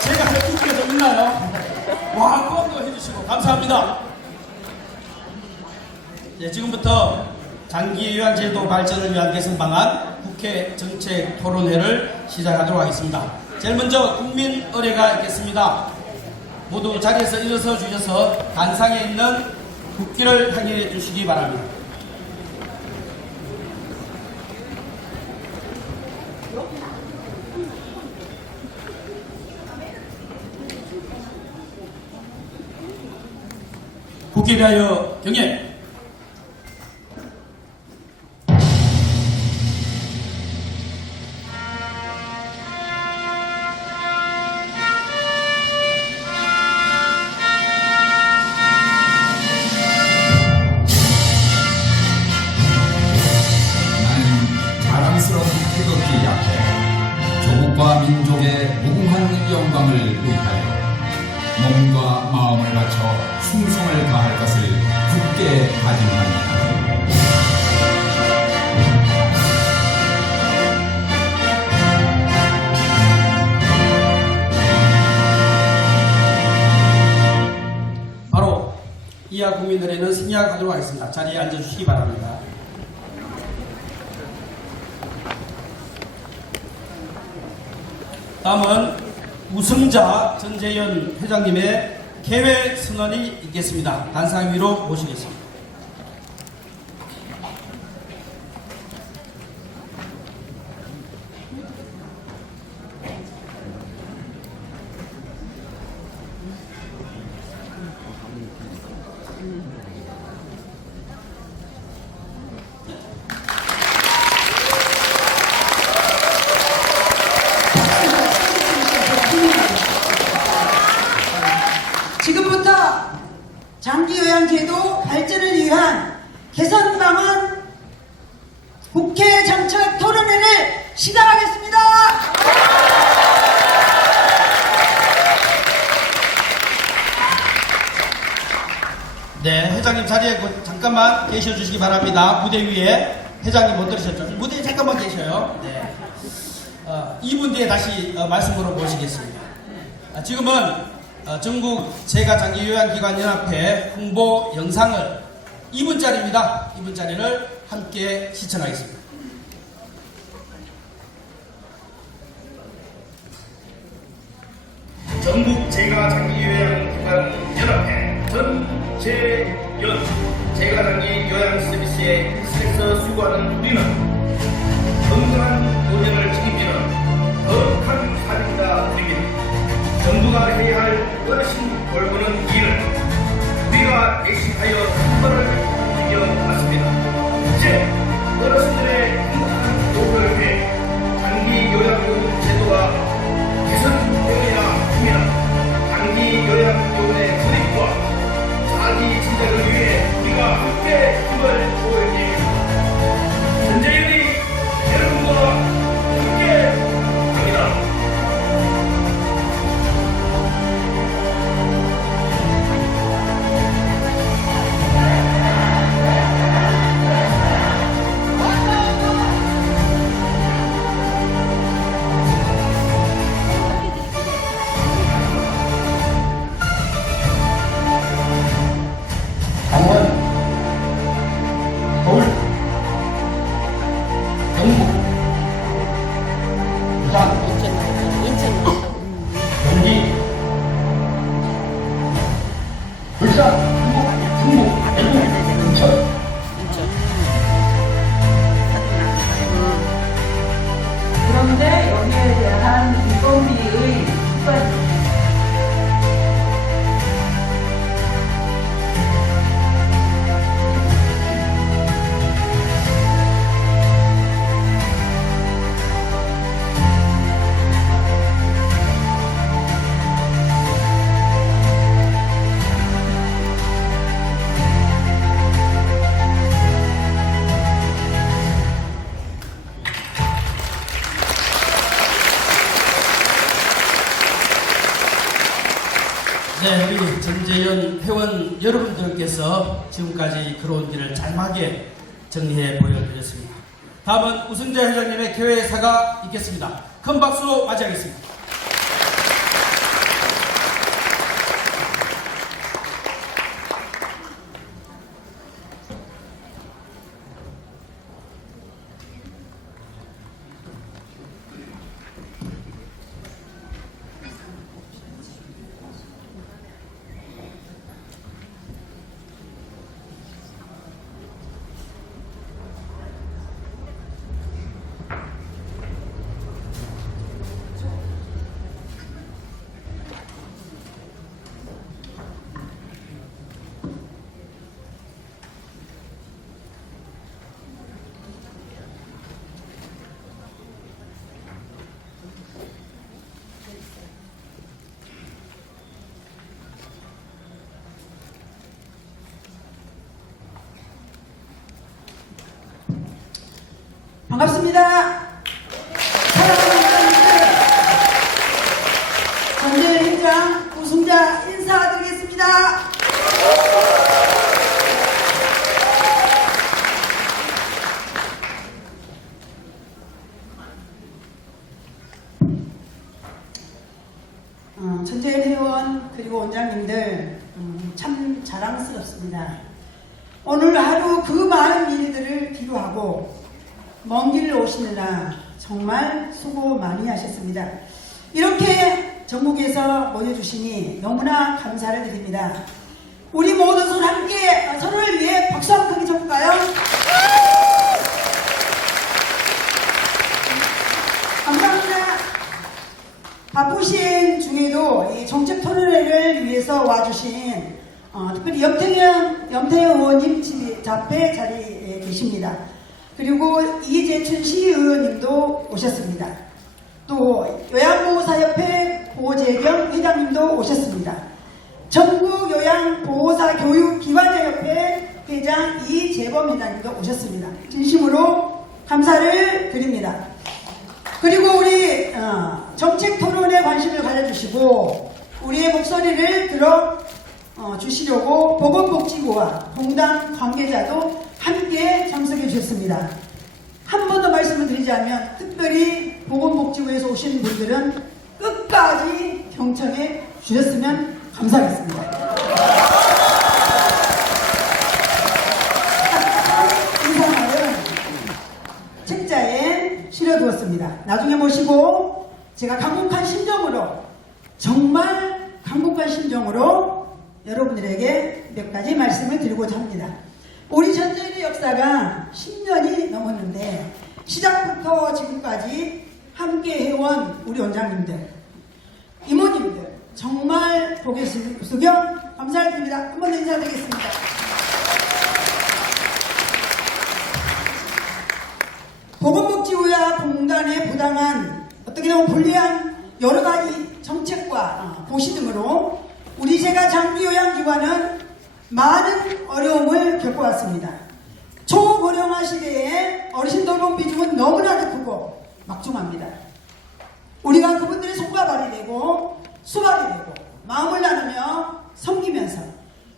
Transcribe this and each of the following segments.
제가 할 인기가 좀 있나요? 와, 그것도 해주시고 감사합니다. 네, 지금부터 장기 요양제도 발전을 위한 개선 방안 국회 정책 토론회를 시작하도록 하겠습니다. 제일 먼저 국민 의례가 있겠습니다. 모두 자리에서 일어서 주셔서 단상에 있는 국기를 향해 주시기 바랍니다. 국기에 대하여 경례. 자랑스러운 태극기 앞에 조국과 민족의 무궁한 영광을 위하여 몸과 마음을 바쳐 충성을 다할 것을 굳게 다짐합니다. 바로 이하 국민들에는 생략하도록 하겠습니다. 자리에 앉아주시기 바랍니다. 다음은 우승자 전재현 회장님의 개회 선언이 있겠습니다. 단상 위로 모시겠습니다. 지금부터 장기요양제도 발전을 위한 개선 방안 국회 정책 토론회를 시작하겠습니다. 네, 회장님 자리에 잠깐만 계셔 주시기 바랍니다. 무대 위에 회장님 못 들으셨죠? 무대에 잠깐만 계셔요. 네. 2분 뒤에 다시 말씀으로 모시겠습니다. 지금은 전국 재가장기요양기관연합회 홍보 영상을 2분짜리입니다. 2분짜리를 함께 시청하겠습니다. 전국 재가장기요양기관연합회 전재연 재가장기요양서비스에 희생해서 수고하는 우리는 건강한 노년을 책임지는 거룩한 사명이다 드립니다. 정부가 해야 할 어르신 돌보는 일을 우리가 대신하여 선거를 이겨왔습니다. 이제 어르신들의 행복한 노후를 위해 장기 요양요금 제도가 개선되어야 합니다. 장기 요양요금의 도입과 자기 진작을 위해 우리가 함께 힘을 모을 때입니다. 전재현이 여러분과 함께 합니다. 강원, 서울, 경북, 부산, 경기, 울산, 충북, 대구, 인천. 그런데 여기에 대한 인건비의 부과 네, 우리 전재현 회원 여러분들께서 지금까지 걸어온 길을 짤막하게 정리해 보여드렸습니다. 다음은 우승자 회장님의 개회사가 있겠습니다. 큰 박수로 맞이하겠습니다. 반갑습니다. 사랑하는 여러분들, 전대현 회장 우승자 인사드리겠습니다. 전재현 회원 그리고 원장님들 참 자랑스럽습니다. 오늘 하루 그 많은 일들을 기도하고 먼 길을 오시느라 정말 수고 많이 하셨습니다. 이렇게 전국에서 모여주시니 너무나 감사를 드립니다. 우리 모두 손 함께 서로를 위해 박수 한 번 쳐볼까요? 감사합니다. 바쁘신 중에도 이 정책 토론회를 위해서 와주신 특별히 염태영 의원님 집 앞에 자리에 계십니다. 그리고 이재춘 시의원님도 오셨습니다. 또 요양보호사협회 고재경 회장님도 오셨습니다. 전국요양보호사교육기관협회 회장 이재범 회장님도 오셨습니다. 진심으로 감사를 드립니다. 그리고 우리 정책 토론에 관심을 가져주시고 우리의 목소리를 들어 주시려고 보건복지부와 공단 관계자도 함께 참석해 주셨습니다. 한 번 더 말씀을 드리자면 특별히 보건복지부에서 오신 분들은 끝까지 경청해 주셨으면 감사하겠습니다. 인사말은 책자에 실어두었습니다. 나중에 모시고 제가 강곡한 심정으로 정말 강곡한 심정으로 여러분들에게 몇 가지 말씀을 드리고자 합니다. 우리 전쟁의 역사가 10년이 넘었는데 시작부터 지금까지 함께 해온 우리 원장님들, 이모님들 정말 고개 숙여 감사를 드립니다. 한 번 더 인사드리겠습니다. 보건복지부와 공단의 부당한 어떻게 보면 불리한 여러 가지 정책과 고시 등으로 우리 제가 장기요양기관은 많은 어려움을 겪어왔습니다. 초고령화 시대에 어르신 돌봄 비중은 너무나도 크고 막중합니다. 우리가 그분들의 손과 발이 되고 수발이 되고 마음을 나누며 섬기면서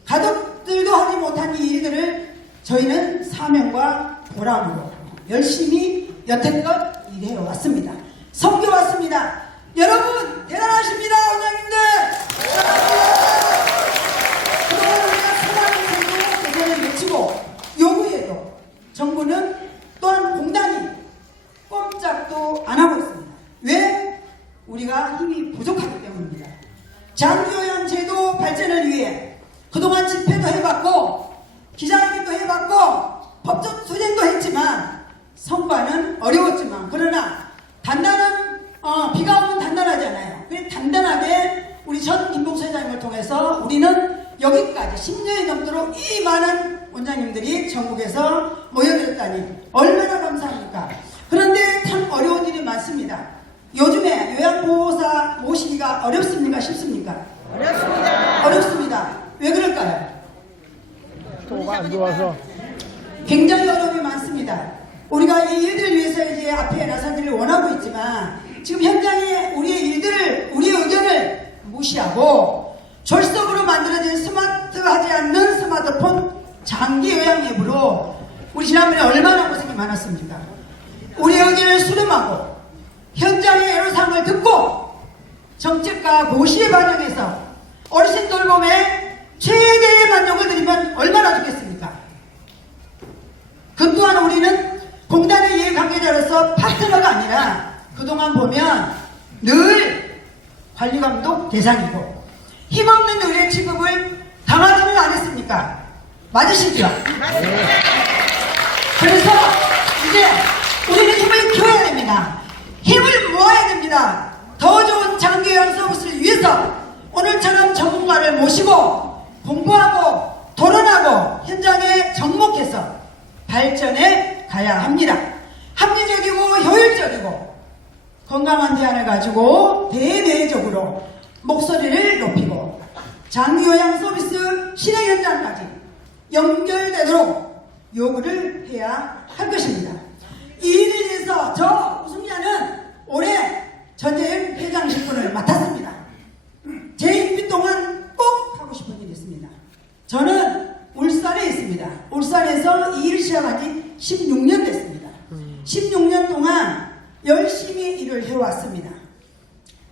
가족들도 하지 못한 이 일들을 저희는 사명과 보람으로 열심히 여태껏 일해왔습니다. 섬겨왔습니다. 여러분 대단하십니다. 원장님들 그동안 우리가 사랑을 대전을 외치고 요구해도 정부는 또한 공단이 꼼짝도 안 하고 있습니다. 왜? 우리가 힘이 부족하기 때문입니다. 장기요양제도 발전을 위해 그동안 집회도 해봤고 기자회견도 해봤고 법적 투쟁도 했지만 성과는 어려웠지만 그러나 단단한 비가 오면 단단하잖아요. 그래서 단단하게 우리 전 김봉수 회장님을 통해서 우리는 여기까지 10년이 넘도록 이 많은 원장님들이 전국에서 모여들었다니 얼마나 감사합니까? 그런데 참 어려운 일이 많습니다. 요즘에 요양보호사 모시기가 어렵습니까? 쉽습니까? 어렵습니다. 어렵습니다. 왜 그럴까요? 또가 안 좋아서. 굉장히 어려움이 많습니다. 우리가 이 일들을 위해서 이제 앞에 나서기를 원하고 있지만 지금 현장에 우리의 일들을, 우리의 의견을 무시하고 졸속으로 만들어진 스마트하지 않는 스마트폰 장기 요양 앱으로 우리 지난번에 얼마나 고생이 많았습니까? 우리의 의견을 수렴하고 현장의 애로사항을 듣고 정책과 고시에 반영해서 어르신 돌봄에 최대의 만족을 드리면 얼마나 좋겠습니까? 그 또한 우리는 공단의 이해관계자로서 파트너가 아니라 그동안 보면 늘 관리감독 대상이고 힘없는 의료 취급을 당하지는 않았습니까? 맞으시죠? 그래서 이제 우리는 힘을 키워야 됩니다. 힘을 모아야 됩니다. 더 좋은 장기요양 서비스를 위해서 오늘처럼 전문가를 모시고 공부하고 토론하고 현장에 접목해서 발전해 가야 합니다. 합리적이고 효율적이고 건강한 대안을 가지고 대내적으로 목소리를 높이고 장기요양 서비스 실행 현장까지 연결되도록 요구를 해야 할 것입니다. 이 일을 위해서 저 우승자는 올해 전재현 회장실권을 맡았습니다. 제 임기 동안 꼭 하고 싶은 일이 있습니다. 저는 울산에 있습니다. 울산에서 이 일을 시작한 지 16년 됐습니다. 16년 동안 열심히 일을 해왔습니다.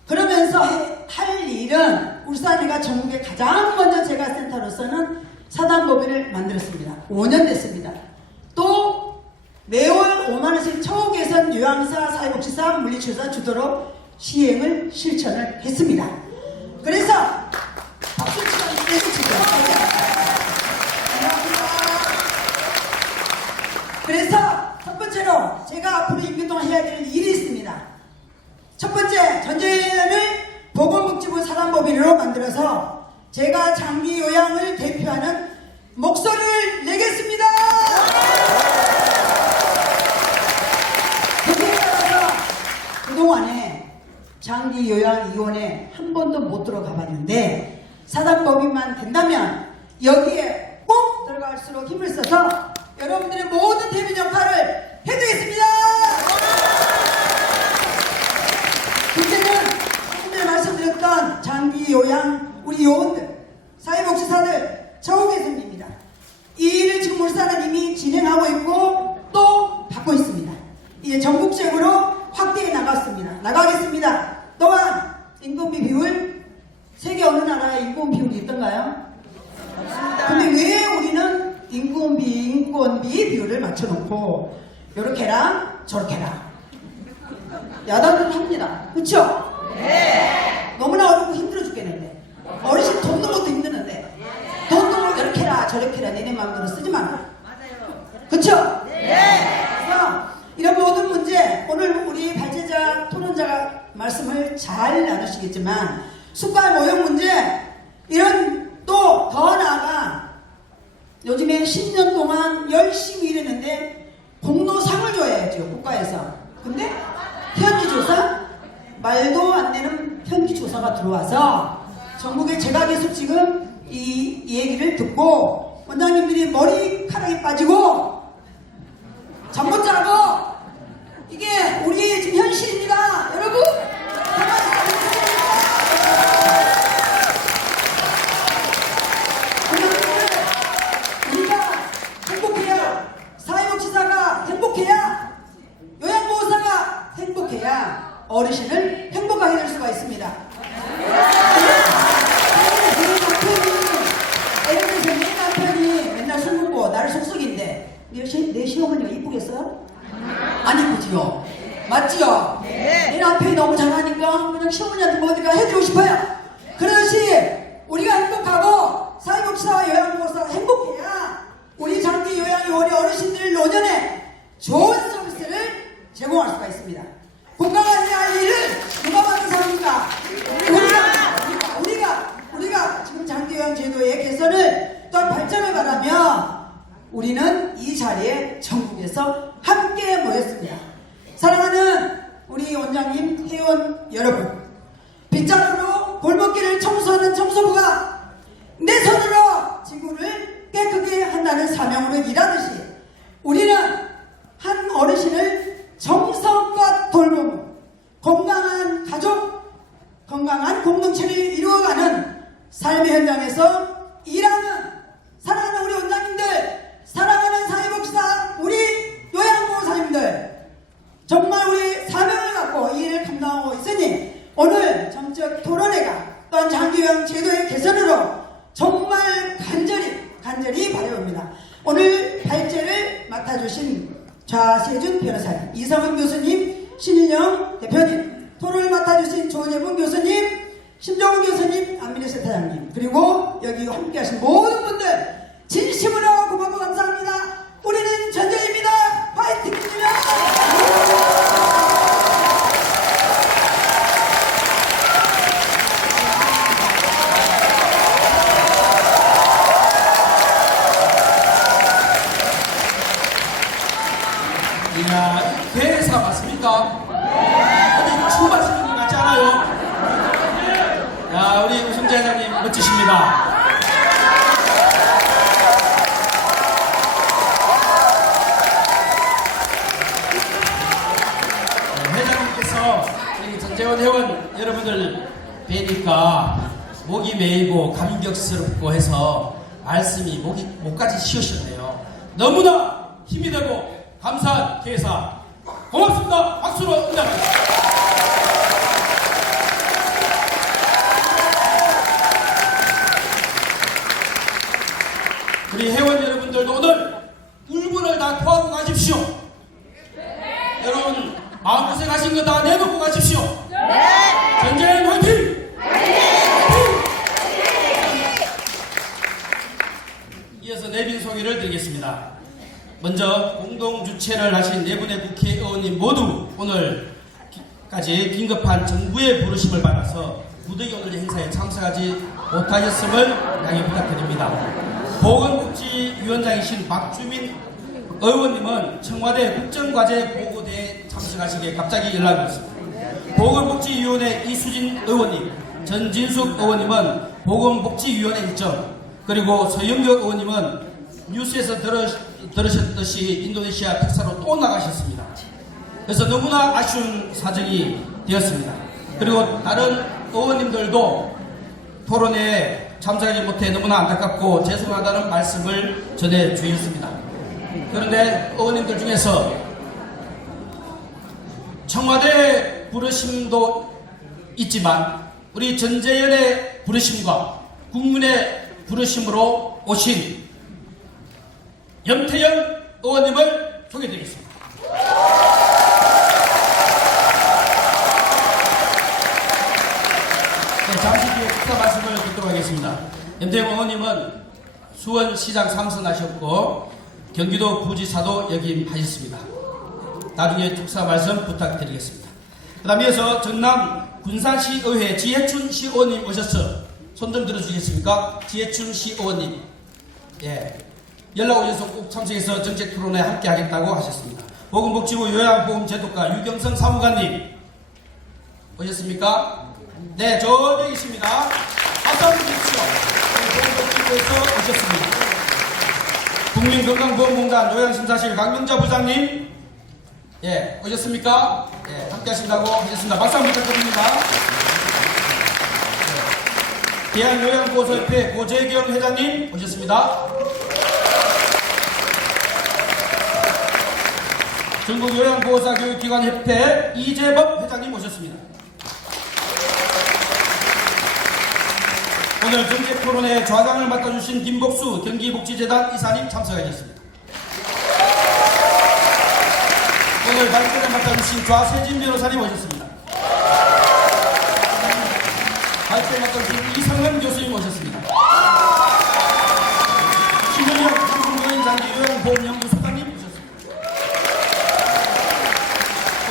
그러면서 할 일은 울산이가 전국에 가장 먼저 제가 센터로서는 사단법인을 만들었습니다. 5년 됐습니다. 또 매월 5만원씩 처우 개선 요양사, 사회복지사, 물리치료사 주도로 시행을 실천을 했습니다. 그래서 박수 치고 내주시죠. 그래서 첫 번째로 제가 앞으로 임기 동안 해야 될 일이 있습니다. 첫 번째, 전재현을 보건복지부 사단법인으로 만들어서 제가 장기 요양을 대표하는 목소리를 내겠습니다. 그에 따라서 그동안에 장기 요양위원회 한 번도 못 들어가 봤는데 사단법인만 된다면 여기에 꼭 들어갈수록 힘을 써서 여러분들의 모든 대변 역할을 해드리겠습니다. 둘째는 조금 전에 말씀드렸던 장기 요양 우리 요원들, 사회복지사들 처우 개선입니다. 이 일을 지금 울산은 이미 진행하고 있고 또 받고 있습니다. 이제 전국적으로 확대해 나가겠습니다. 또한 인건비 비율 세계 어느 나라에 인건비 비율이 있던가요? 근데 왜 우리는 인건비 비율을 맞춰놓고 요렇게 해라 저렇게 해라 야단을 합니다. 그쵸? 네. 너무나 어렵고 힘들어 죽겠는데 어르신 돈도 못도 힘드는데 돈도 뭐 이렇게 해라 저렇게 해라 내내 마음대로 쓰지 마라. 그쵸? 네. 그래서 이런 모든 문제 오늘 우리 발제자 토론자가 말씀을 잘 나누시겠지만 숙박 모형 문제 이런 또 더 나아가 요즘에 10년 동안 열심히 일했는데 공로상을 줘야죠 국가에서. 근데 현지조사? 말도 안 되는 현지조사가 들어와서 전국에 제가 계속 지금 이 얘기를 듣고 원장님들이 머리카락이 빠지고 잠 못 자고 이게 우리 지금 현실입니다. 여러분 가만히 우리가 행복해야 사회복지사가 행복해야 요양보호사가 행복해야 어르신을 행복하게 될 수가 있습니다. 예를 들어서 내 남편이 맨날 술 먹고 나를 속썩인데 내 시어머니가 이쁘겠어요? 안 이쁘지요? 맞지요? 내 남편이 너무 잘하니까 그냥 시어머니한테 뭐든가 해주고 싶어요. 그러듯이 우리가 행복하고 사회복지사와 요양보호사가 행복해야 우리 장기 요양요원의 어르신들 노년에 좋은 서비스를 제공할 수가 있습니다. 건강한 일을 누가 받는 사람입니까? 우리가 지금 장기요양 제도의 개선을 또한 발전을 바라며 우리는 이 자리에 전국에서 함께 모였습니다. 사랑하는 우리 원장님, 회원 여러분, 빗자루로 골목길을 청소하는 청소부가 내 손으로 지구를 깨끗게 한다는 사명으로 일하듯이 우리는 한 어르신을 정성껏 돌보고 건강한 가족, 건강한 공동체를 이루어가는 삶의 현장에서 일하는 사랑하는 우리 원장님들, 사랑하는 사회복지사, 우리 요양보호사님들 정말 우리 사명을 갖고 이 일을 감당하고 있으니 오늘 정책 토론회가 또한 장기요양 제도의 개선으로 정말 간절히 바라옵니다. 오늘 발제를 맡아주신 좌세준 변호사님, 이성은 교수님, 신인영 대표님, 토론을 맡아주신 조재문 교수님, 심정훈 교수님, 안민혜 센터장님, 그리고 여기 함께하신 모든 분들 진심으로 고맙고 감사합니다. 우리는 전쟁입니다. 파이팅입니다. 이야, 대사 맞습니까? 어디 춤 맞추는 것 같지 않아요? 야, 우리 우승자 회장님 멋지십니다. 새로운 회원 여러분들 뵈니까 목이 메이고 감격스럽고 해서 말씀이 목까지 쉬우셨네요. 너무나 힘이 되고 감사한 개사 고맙습니다. 박수로 응답합니다. 우리 회원 여러분들도 오늘 울분을 다 토하고 가십시오. 여러분 마음고생하신 거 다 내놓고 가십시오. 전쟁 화이팅! 이어서 내빈 소개를 드리겠습니다. 먼저 공동 주최를 하신 네 분의 국회의원님 모두 오늘까지 긴급한 정부의 부르심을 받아서 무더기 오늘 행사에 참석하지 못하셨음을 양해 부탁드립니다. 보건복지위원장이신 박주민 의원님은 청와대 국정과제 보고대에 참석하시기에 갑자기 연락이 왔습니다. 보건복지위원회 이수진 의원님, 전진숙 의원님은 보건복지위원회 일정, 그리고 서영교 의원님은 뉴스에서 들으셨듯이 인도네시아 특사로 또 나가셨습니다. 그래서 너무나 아쉬운 사정이 되었습니다. 그리고 다른 의원님들도 토론회에 참석하지 못해 너무나 안타깝고 죄송하다는 말씀을 전해주셨습니다. 그런데 의원님들 중에서 청와대 부르심도 있지만 우리 전재현의 부르심과 국민의 부르심으로 오신 염태영 의원님을 소개드리겠습니다. 네, 잠시 뒤에 축사 말씀을 듣도록 하겠습니다. 염태영 의원님은 수원시장 3선 하셨고 경기도 부지사도 역임하셨습니다. 나중에 축사 말씀 부탁드리겠습니다. 그 다음에 이어서 전남 군산시의회 지혜춘 시의원님 오셨어. 손 좀 들어주시겠습니까? 지혜춘 시의원님. 예. 연락 오셔서 꼭 참석해서 정책 토론에 함께 하겠다고 하셨습니다. 보건복지부 요양보험제도과 유경선 사무관님 오셨습니까? 네, 저기 계십니다. 박수 한번 주십시오. 보건복지부에서 오셨습니다. 국민건강보험공단 요양심사실 강명자 부장님, 예, 오셨습니까? 예, 함께 하신다고 하셨습니다. 박수 한번 부탁드립니다. 예. 대한요양보호소협회 고재경 회장님 오셨습니다. 전국요양보호사교육기관협회 이재범 회장님 오셨습니다. 오늘 정책토론회 좌장을 맡아주신 김복수 경기복지재단 이사님 참석하셨습니다. 오늘 발표를 맡아주신 좌세진 변호사님 오셨습니다. 발표를 맡아주신 이성은 교수님 오셨습니다. 신현영 한국노인장기요양보험연구소장님 오셨습니다.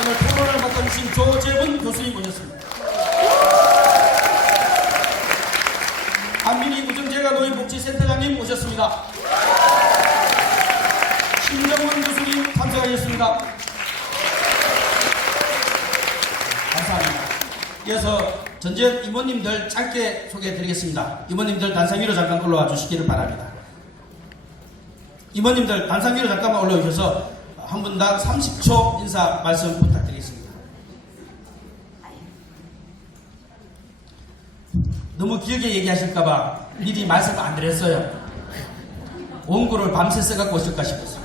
오늘 토론을 맡아주신 조재분 교수님 오셨습니다. 안민희 우정재가노인복지센터장님 오셨습니다. 신정원 교수님 참석하셨습니다. 감사합니다. 이어서 전재현 임원님들 짧게 소개해드리겠습니다. 임원님들 단상 위로 잠깐 올라와 주시기를 바랍니다. 임원님들 단상 위로 잠깐만 올라오셔서 한 분당 30초 인사 말씀 부탁드리겠습니다. 너무 길게 얘기하실까봐 미리 말씀 안 드렸어요. 원고를 밤새 써갖고 오실까 싶었어요.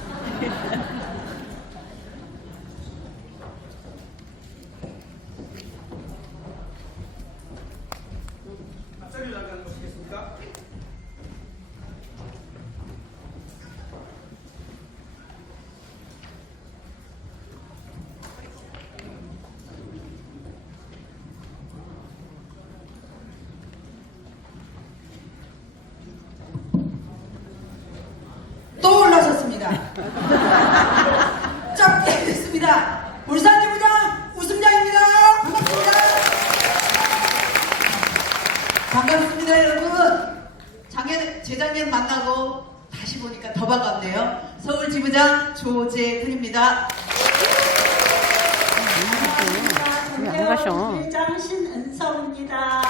앞자리로 잠깐 보시겠습니까? 또 올라섰습니다. 짧게 하겠습니다. 울산지부장 우승장입니다. 반갑습니다. 반갑습니다, 여러분. 재작년 만나고 다시 보니까 더 반갑네요. 서울지부장 조재근입니다. 안 가셔. 부장 신은서입니다.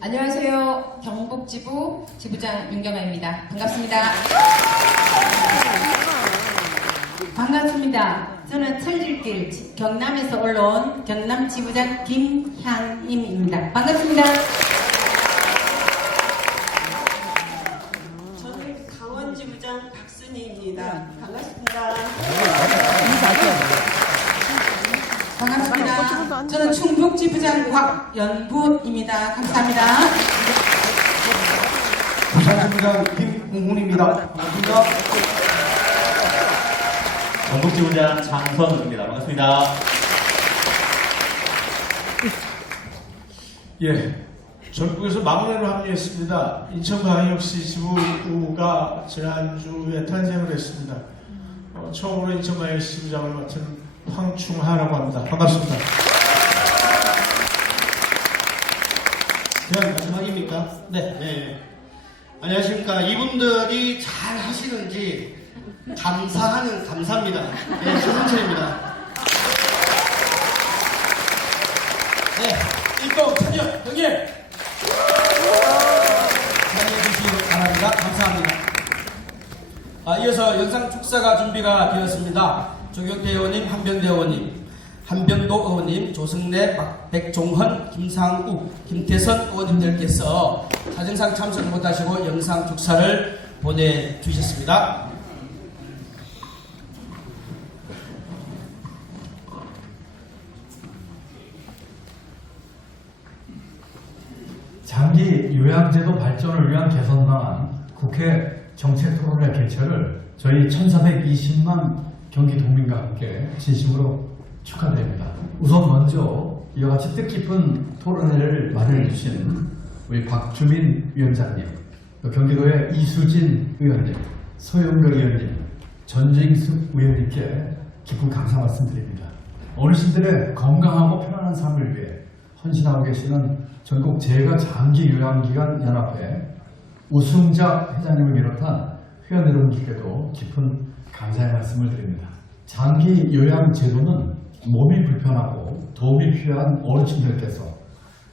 안녕하세요. 경북지부 지부장 윤경아입니다. 반갑습니다. 반갑습니다. 저는 철질길 경남에서 올라온 경남 지부장 김향임입니다. 반갑습니다. 저는 강원 지부장 박순희입니다. 반갑습니다. 반갑습니다. 저는 충북 지부장 곽연부입니다. 감사합니다. 부산지부장 김웅훈입니다. 반갑습니다. 전북지부장 장선우입니다. 반갑습니다. 예, 전국에서 막내로 합류했습니다. 인천광역시 지부가 지난주에 탄생을 했습니다. 처음으로 인천광역시 지부장을 맡은 황충하라고 합니다. 반갑습니다. 그냥 마지막입니까? 네. 안녕하십니까. 이분들이 잘 하시는지 감사하는 감사합니다. 네, 최선철입니다. 네, 일동 참여 경례 참여해 주시기 바랍니다. 감사합니다. 이어서 영상 축사가 준비가 되었습니다. 조경태 의원님, 한병대 의원님, 한병도 의원님, 조승래, 백종헌, 김상욱, 김태선 의원님들께서 사정상 참석 못하시고 영상 축사를 보내주셨습니다. 장기 요양제도 발전을 위한 개선 방안 국회 정책토론회 개최를 저희 1420만 경기 국민과 함께 진심으로 축하드립니다. 우선 먼저 이와 같이 뜻깊은 토론회를 마련해 주신 우리 박주민 위원장님, 또 경기도의 이수진 의원님, 소영걸 의원님, 전진숙 의원님께 깊은 감사 말씀드립니다. 어르신들의 건강하고 편안한 삶을 위해 헌신하고 계시는 전국 재가 장기 요양기관 연합회 우승자 회장님을 비롯한 회원 여러분들께도 깊은 감사의 말씀을 드립니다. 장기 요양 제도는 몸이 불편하고 도움이 필요한 어르신들께서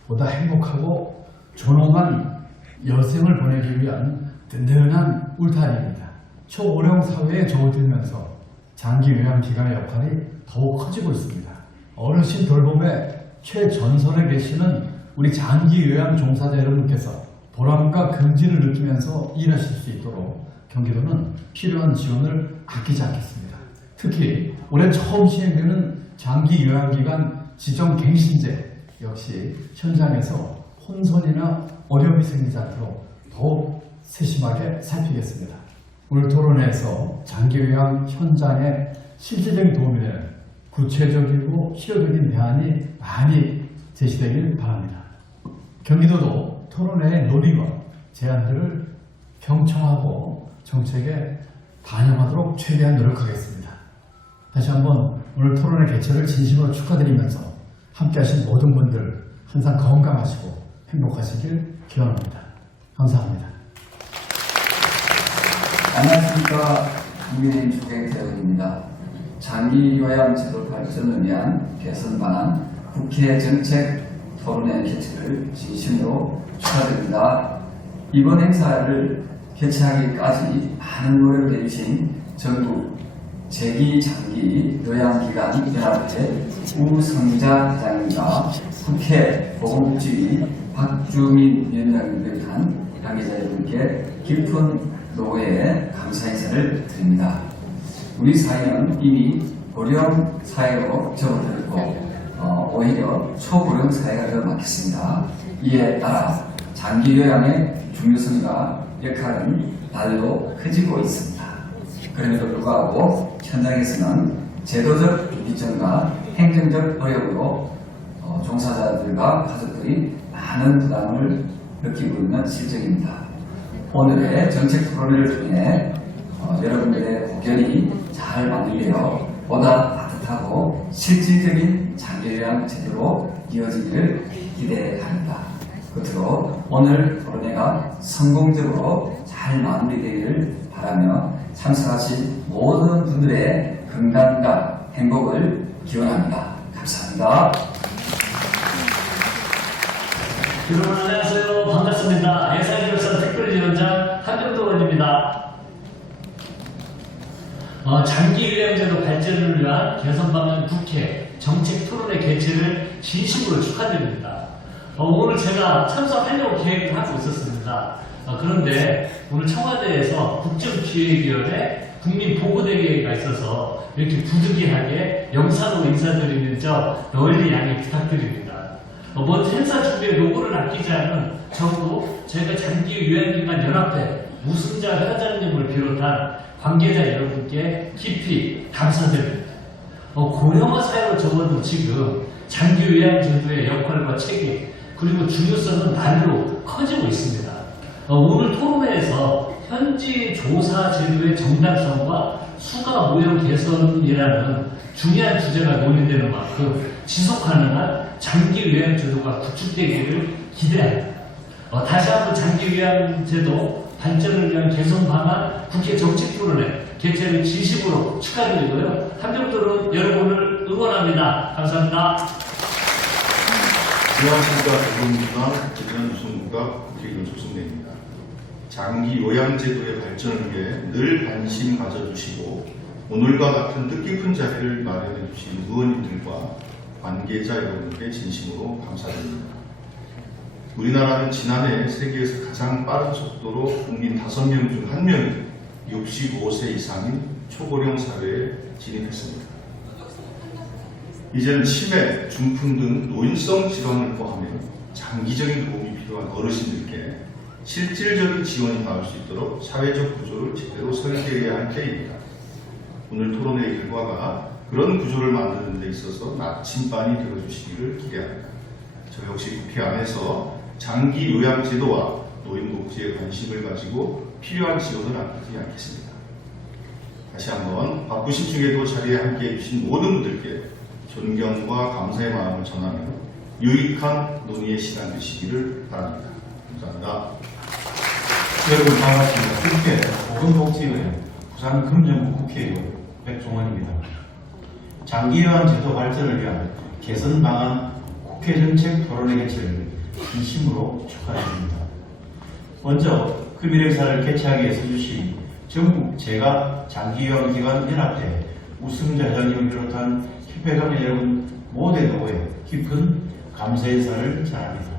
보다 행복하고 존엄한 여생을 보내기 위한 든든한 울타리입니다. 초고령 사회에 접어들면서 장기 요양 기관의 역할이 더욱 커지고 있습니다. 어르신 돌봄의 최전선에 계시는 우리 장기 요양 종사자 여러분께서 보람과 긍지를 느끼면서 일하실 수 있도록 경기도는 필요한 지원을 아끼지 않겠습니다. 특히 올해 처음 시행되는 장기 요양기관 지정 갱신제 역시 현장에서 혼선이나 어려움이 생기지 않도록 더욱 세심하게 살피겠습니다. 오늘 토론회에서 장기 요양 현장에 실질적인 도움이 되는 구체적이고 실효적인 대안이 많이 제시되길 바랍니다. 경기도도 토론회의 논의와 제안들을 경청하고 정책에 반영하도록 최대한 노력하겠습니다. 다시 한번 오늘 토론회 개최를 진심으로 축하드리면서 함께하신 모든 분들 항상 건강하시고 행복하시길 기원합니다. 감사합니다. 안녕하십니까. 국민의힘 조경태 의원입니다. 장기 요양 제도 발전을 위한 개선 방안 국회 정책 토론회 개최를 진심으로 축하드립니다. 이번 행사를 개최하기까지 많은 노력을 해주신 전국 재기 장기 요양기관 연합회 우성자 회장님과 국회 보건복지위 박주민 위원장님을 비롯한 관계자 여러분께 깊은 노고에 감사 인사를 드립니다. 우리 사회는 이미 고령 사회로 접어들었고 오히려 초고령 사회가 되어 많겠습니다. 이에 따라 장기 요양의 중요성과 역할은 날로 커지고 있습니다. 그럼에도 불구하고 현장에서는 제도적 비전과 행정적 어려움으로 종사자들과 가족들이 많은 부담을 느끼고 있는 실정입니다. 오늘의 정책 토론회를 통해 여러분들의 고견이 잘 반영되어 보다 따뜻하고 실질적인 장기요양 제도로 이어지기를 기대합니다. 끝으로 오늘 토론회가 성공적으로 잘 마무리되기를 바라며 참석하신 모든 분들의 건강과 행복을 기원합니다. 감사합니다. 여러분 안녕하세요. 반갑습니다. 예산지역사 특별위원장 한병도 의원입니다. 장기요양제도 발전을 위한 개선 방안 국회 정책 토론회 개최를 진심으로 축하드립니다. 오늘 제가 참석하려고 계획을 하고 있었습니다. 그런데 오늘 청와대에서 국정기획위원회 국민보고대회가 있어서 이렇게 부득이하게 영상으로 인사드리는 점 널리 양해 부탁드립니다. 먼저 행사 준비에 노고를 아끼지 않은 정부, 저희가 장기요양기관 연합회 우승자 회장님을 비롯한 관계자 여러분께 깊이 감사드립니다. 고령화 사회로 접어든 지금 장기요양제도의 역할과 책임 그리고 중요성은 날로 커지고 있습니다. 오늘 토론회에서 현지 조사 제도의 정당성과 수가 모형 개선이라는 중요한 주제가 논의되는 만큼 지속 가능한 장기요양제도가 구축되기를 기대합니다. 다시 한번 장기요양제도 발전을 위한 개선 방안 국회 정책 토론회 개최를 진심으로 축하드리고요. 함정토론 여러분을 응원합니다. 감사합니다. 안녕하십니까. 더불어민주당 김현 유승구가 국회의원 조승래입니다. 장기 요양제도의 발전을 위해 늘 관심 가져주시고 오늘과 같은 뜻깊은 자리를 마련해 주신 의원님들과 관계자 여러분께 진심으로 감사드립니다. 우리나라는 지난해 세계에서 가장 빠른 속도로 국민 5명 중 1명이 65세 이상인 초고령 사회에 진입했습니다. 이제는 치매, 중풍 등 노인성 질환을 포함해 장기적인 도움이 필요한 어르신들께 실질적인 지원이 닿을 수 있도록 사회적 구조를 제대로 설계해야 할 때입니다. 오늘 토론회의 결과가 그런 구조를 만드는 데 있어서 나침반이 되어주시기를 기대합니다. 저 역시 국회 안에서 장기 요양제도와 노인복지에 관심을 가지고 필요한 지원을 아끼지 않겠습니다. 다시 한번 바쁘신 중에도 자리에 함께해 주신 모든 분들께 존경과 감사의 마음을 전하며 유익한 논의의 시간 되시기를 바랍니다. 감사합니다. 여러분 반갑습니다. 국회 보건복지위원회 부산 금정구 국회의원 백종원입니다. 장기요양제도 발전을 위한 개선 방안 국회 정책 토론회 개최를 진심으로 축하드립니다. 먼저 금일 행사를 개최하기 위해 서주신 전국 제가 장기요양기관 연합회 우승자 회장님을 비롯한 협회 관계 여러분 모두의 노고에 깊은 감사 인사를 전합니다.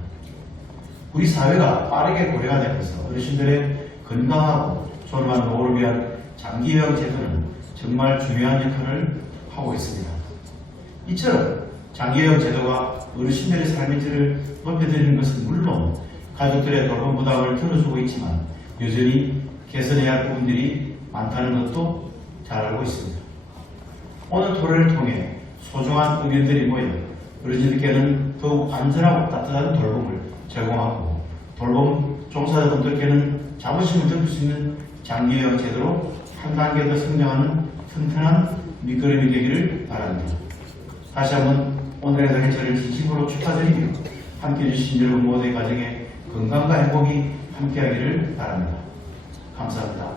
우리 사회가 빠르게 고령화되면서 어르신들의 건강하고 존엄한 노후를 위한 장기요양제도는 정말 중요한 역할을 하고 있습니다. 이처럼 장기요양제도가 어르신들의 삶의 질을 높여드리는 것은 물론 가족들의 돌봄 부담을 덜어주고 있지만 여전히 개선해야 할 부분들이 많다는 것도 잘 알고 있습니다. 오늘 토론을 통해 소중한 의견들이 모여 어르신들께는 더욱 안전하고 따뜻한 돌봄을 제공하고 돌봄 종사자분들께는 자부심을 느낄 수 있는 장기요양 제도로 한 단계 더 성장하는 튼튼한 밑거름이 되기를 바랍니다. 다시 한번 오늘의 개최를 진심으로 축하드리며 함께해 주신 여러분 모두의 가정에 건강과 행복이 함께하기를 바랍니다. 감사합니다.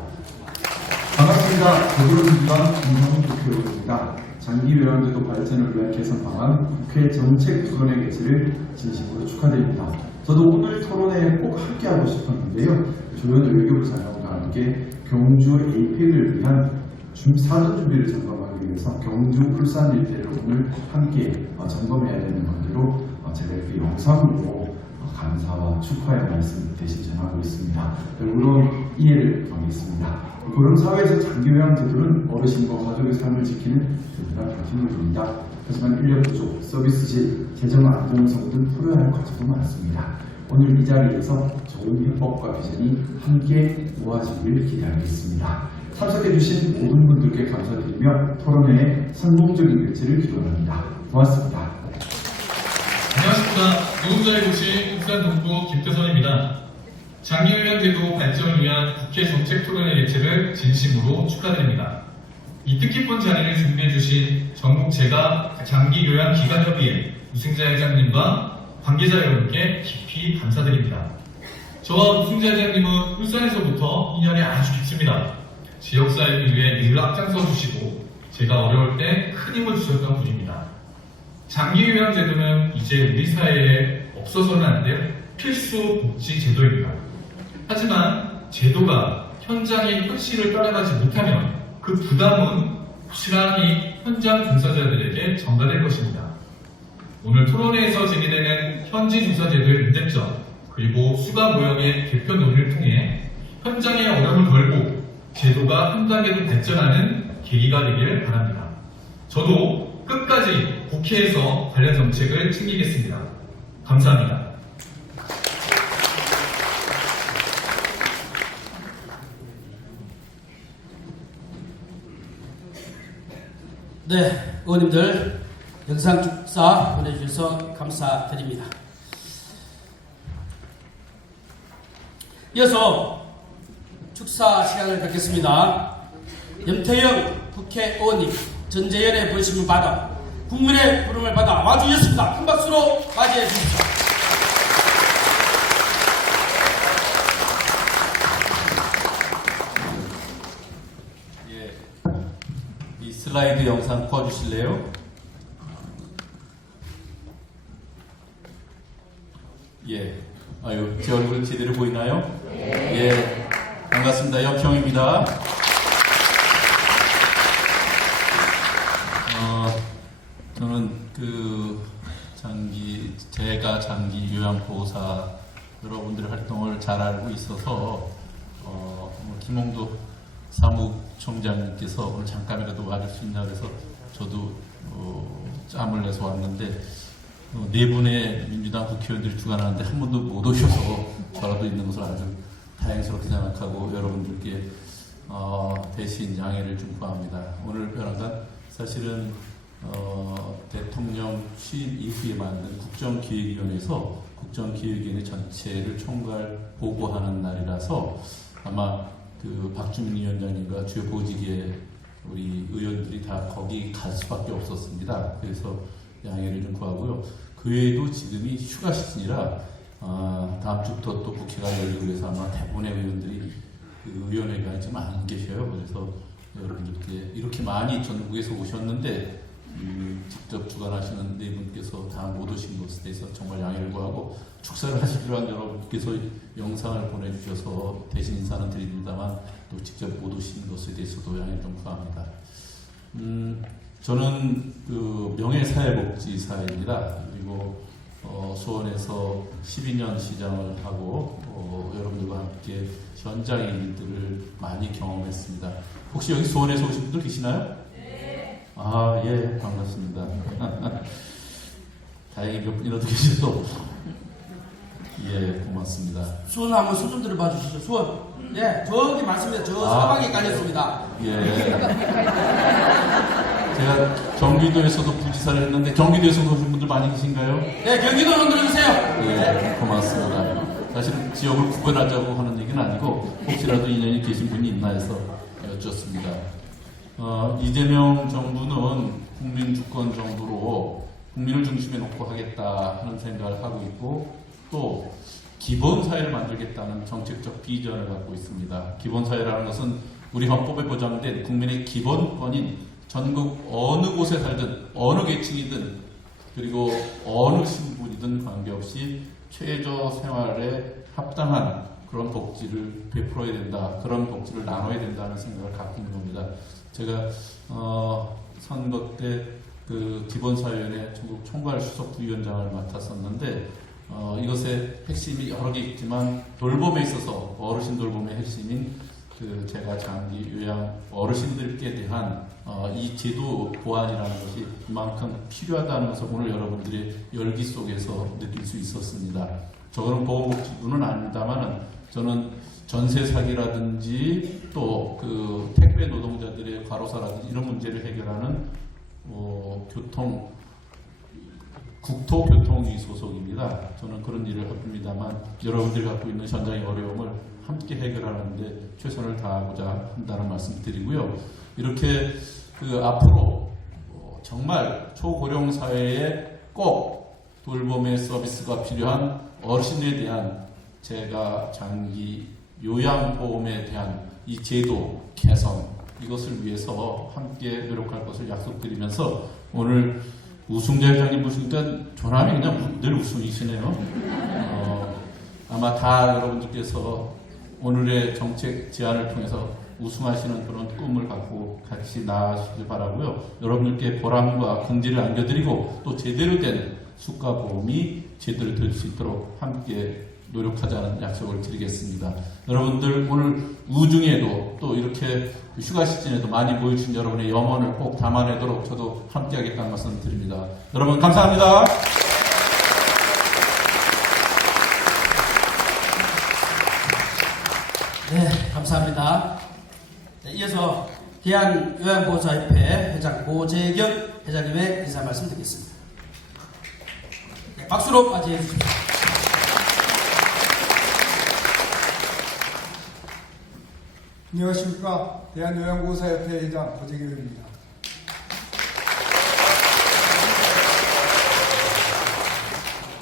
반갑습니다. 더불어민주당 김성훈 국회의원입니다. 장기요양제도 발전을 위한 개선 방안 국회 정책 토론회 개최를 진심으로 축하드립니다. 저도 오늘 토론회에 꼭 함께하고 싶었는데요. 조연 외교부 장관과 함께 경주 APEC을 위한 사전 준비를 점검하기 위해서 경주 울산 일대를 오늘 함께 점검해야 되는 관계로 제가 이렇게 영상으로 감사와 축하의 말씀 대신 전하고 있습니다. 물론 이해를 구하겠습니다. 고령 사회에서 장기요양 제도는 어르신과 가족의 삶을 지키는 제도라 힘을 줍니다. 하지만 인력 부족, 서비스실, 재정 안정성 등 풀어야 할 과제도 많습니다. 오늘 이 자리에서 좋은 해법과 비전이 함께 모아지기를 기대하겠습니다. 참석해주신 모든 분들께 감사드리며 토론회의 성공적인 개최를 기원합니다. 고맙습니다. 안녕하십니까. 노동자의 도시 울산 동구 김태선입니다. 장기요양제도 발전을 위한 국회 정책 토론회 개최를 진심으로 축하드립니다. 이 뜻깊은 자리를 준비해주신 전국 제가 장기요양기관협의회 우승자 회장님과 관계자 여러분께 깊이 감사드립니다. 저와 우승자 회장님은 울산에서부터 인연이 아주 깊습니다. 지역사회를 위해 늘 앞장서 주시고 제가 어려울 때 큰 힘을 주셨던 분입니다. 장기요양제도는 이제 우리 사회에 없어서는 안 될 필수 복지 제도입니다. 하지만 제도가 현장의 현실을 따라가지 못하면 그 그 부담은 확실하게 현장 종사자들에게 전가될 것입니다. 오늘 토론회에서 제기되는 현지 종사자들의 문제점 그리고 수가 모형의 개편 논의를 통해 현장의 어려움을 덜고 제도가 한 단계로 발전하는 계기가 되길 바랍니다. 저도 끝까지 국회에서 관련 정책을 챙기겠습니다. 감사합니다. 네, 의원님들 영상 축사 보내주셔서 감사드립니다. 이어서 축사 시간을 갖겠습니다. 염태영 국회의원님 전재현의 부르심을 받아 국민의 부름을 받아 와주셨습니다. 큰 박수로 맞이해 주십시오. 예, 이 슬라이드 영상 꺼주실래요? 예, 아유, 제 얼굴 제대로 보이나요? 예, 반갑습니다. 역형입니다. 저는 제가 장기 요양보호사 여러분들의 활동을 잘 알고 있어서 김홍도 사무총장님께서 오늘 잠깐이라도 와줄 수 있냐 그래서 저도 짬을 내서 왔는데 네 분의 민주당 국회의원들이 주관하는데 한 분도 못 오셔서 저라도 있는 것을 아주 다행스럽게 생각하고 여러분들께 대신 양해를 좀 구합니다. 오늘 벼랑간 사실은 대통령 취임 이후에 만든 국정기획위원회에서 국정기획위원회 전체를 총괄 보고하는 날이라서 아마 박주민 위원장님과 주요 보직의 우리 의원들이 다 거기 갈 수밖에 없었습니다. 그래서 양해를 좀 구하고요. 그 외에도 지금이 휴가 시즌이라 다음 주부터 또 국회가 열리고 그래서 아마 대부분의 의원들이 의원회관에 좀 안 계셔요. 그래서 여러분들께 이렇게 많이 전국에서 오셨는데 직접 주관하시는 네 분께서 다 못 오신 것에 대해서 정말 양해를 구하고 축사를 하시기로 한 여러분께서 영상을 보내주셔서 대신 인사는 드립니다만 또 직접 못 오신 것에 대해서도 양해를 좀 구합니다. 저는 명예사회복지사입니다. 그리고 수원에서 12년 시장을 하고 여러분들과 함께 현장의 일들을 많이 경험했습니다. 혹시 여기 수원에서 오신 분들 계시나요? 네. 아, 예, 반갑습니다. 다행히 몇 분이라도 계셔서 예, 고맙습니다. 수원 한번 손 좀 들어봐 주시죠. 수원. 예, 저기 맞습니다. 저 사방에 깔렸습니다. 예. 제가 경기도에서도 부지사를 했는데 경기도에서도 오신 분들 많이 계신가요? 네, 경기도 손 들어주세요. 예, 고맙습니다. 사실은 지역을 구분하자고 하는 얘기는 아니고 혹시라도 인연이 계신 분이 있나 해서 여쭙습니다. 이재명 정부는 국민 주권 정부로 국민을 중심에 놓고 하겠다 하는 생각을 하고 있고 또 기본사회를 만들겠다는 정책적 비전을 갖고 있습니다. 기본사회라는 것은 우리 헌법에 보장된 국민의 기본권인 전국 어느 곳에 살든 어느 계층이든 그리고 어느 신분이든 관계없이 최저 생활에 합당한 그런 복지를 베풀어야 된다. 그런 복지를 나눠야 된다는 생각을 갖고 있는 겁니다. 제가 선거 때 기본사회위원회 전국 총괄 수석 부위원장을 맡았었는데 이것의 핵심이 여러 개 있지만 돌봄에 있어서 어르신 돌봄의 핵심인 제가 장기 요양 어르신들께 대한 이 제도 보완이라는 것이 이만큼 필요하다는 것을 오늘 여러분들의 열기 속에서 느낄 수 있었습니다. 저거는 보건복지부는 아닙니다만은 저는 전세 사기라든지 또 택배 노동자들의 과로사라든지 이런 문제를 해결하는 국토교통위 소속입니다. 저는 그런 일을 합니다만 여러분들이 갖고 있는 현장의 어려움을 함께 해결하는데 최선을 다하고자 한다는 말씀 드리고요. 이렇게 앞으로 정말 초고령 사회에 꼭 돌봄의 서비스가 필요한 어르신에 대한 제가 장기 요양보험에 대한 이 제도 개선 이것을 위해서 함께 노력할 것을 약속드리면서 오늘 우승자 회장님 보시니까 조남이 그냥 늘 우승이시네요. 아마 다 여러분들께서 오늘의 정책 제안을 통해서 우승하시는 그런 꿈을 갖고 같이 나아가시길 바라고요. 여러분들께 보람과 긍지를 안겨드리고 또 제대로 된 수가보험이 제대로 될 수 있도록 함께 노력하자는 약속을 드리겠습니다. 여러분들 오늘 우중에도 또 이렇게 휴가 시즌에도 많이 보여주신 여러분의 염원을 꼭 담아내도록 저도 함께하겠다는 말씀 드립니다. 여러분 감사합니다. 네, 감사합니다. 네, 이어서 대한요양보호사협회 회장 고재경 회장님의 인사 말씀 드리겠습니다. 네, 박수로 맞이해 주십시오. 안녕하십니까. 대한요양보호사협회 회장 고재경입니다.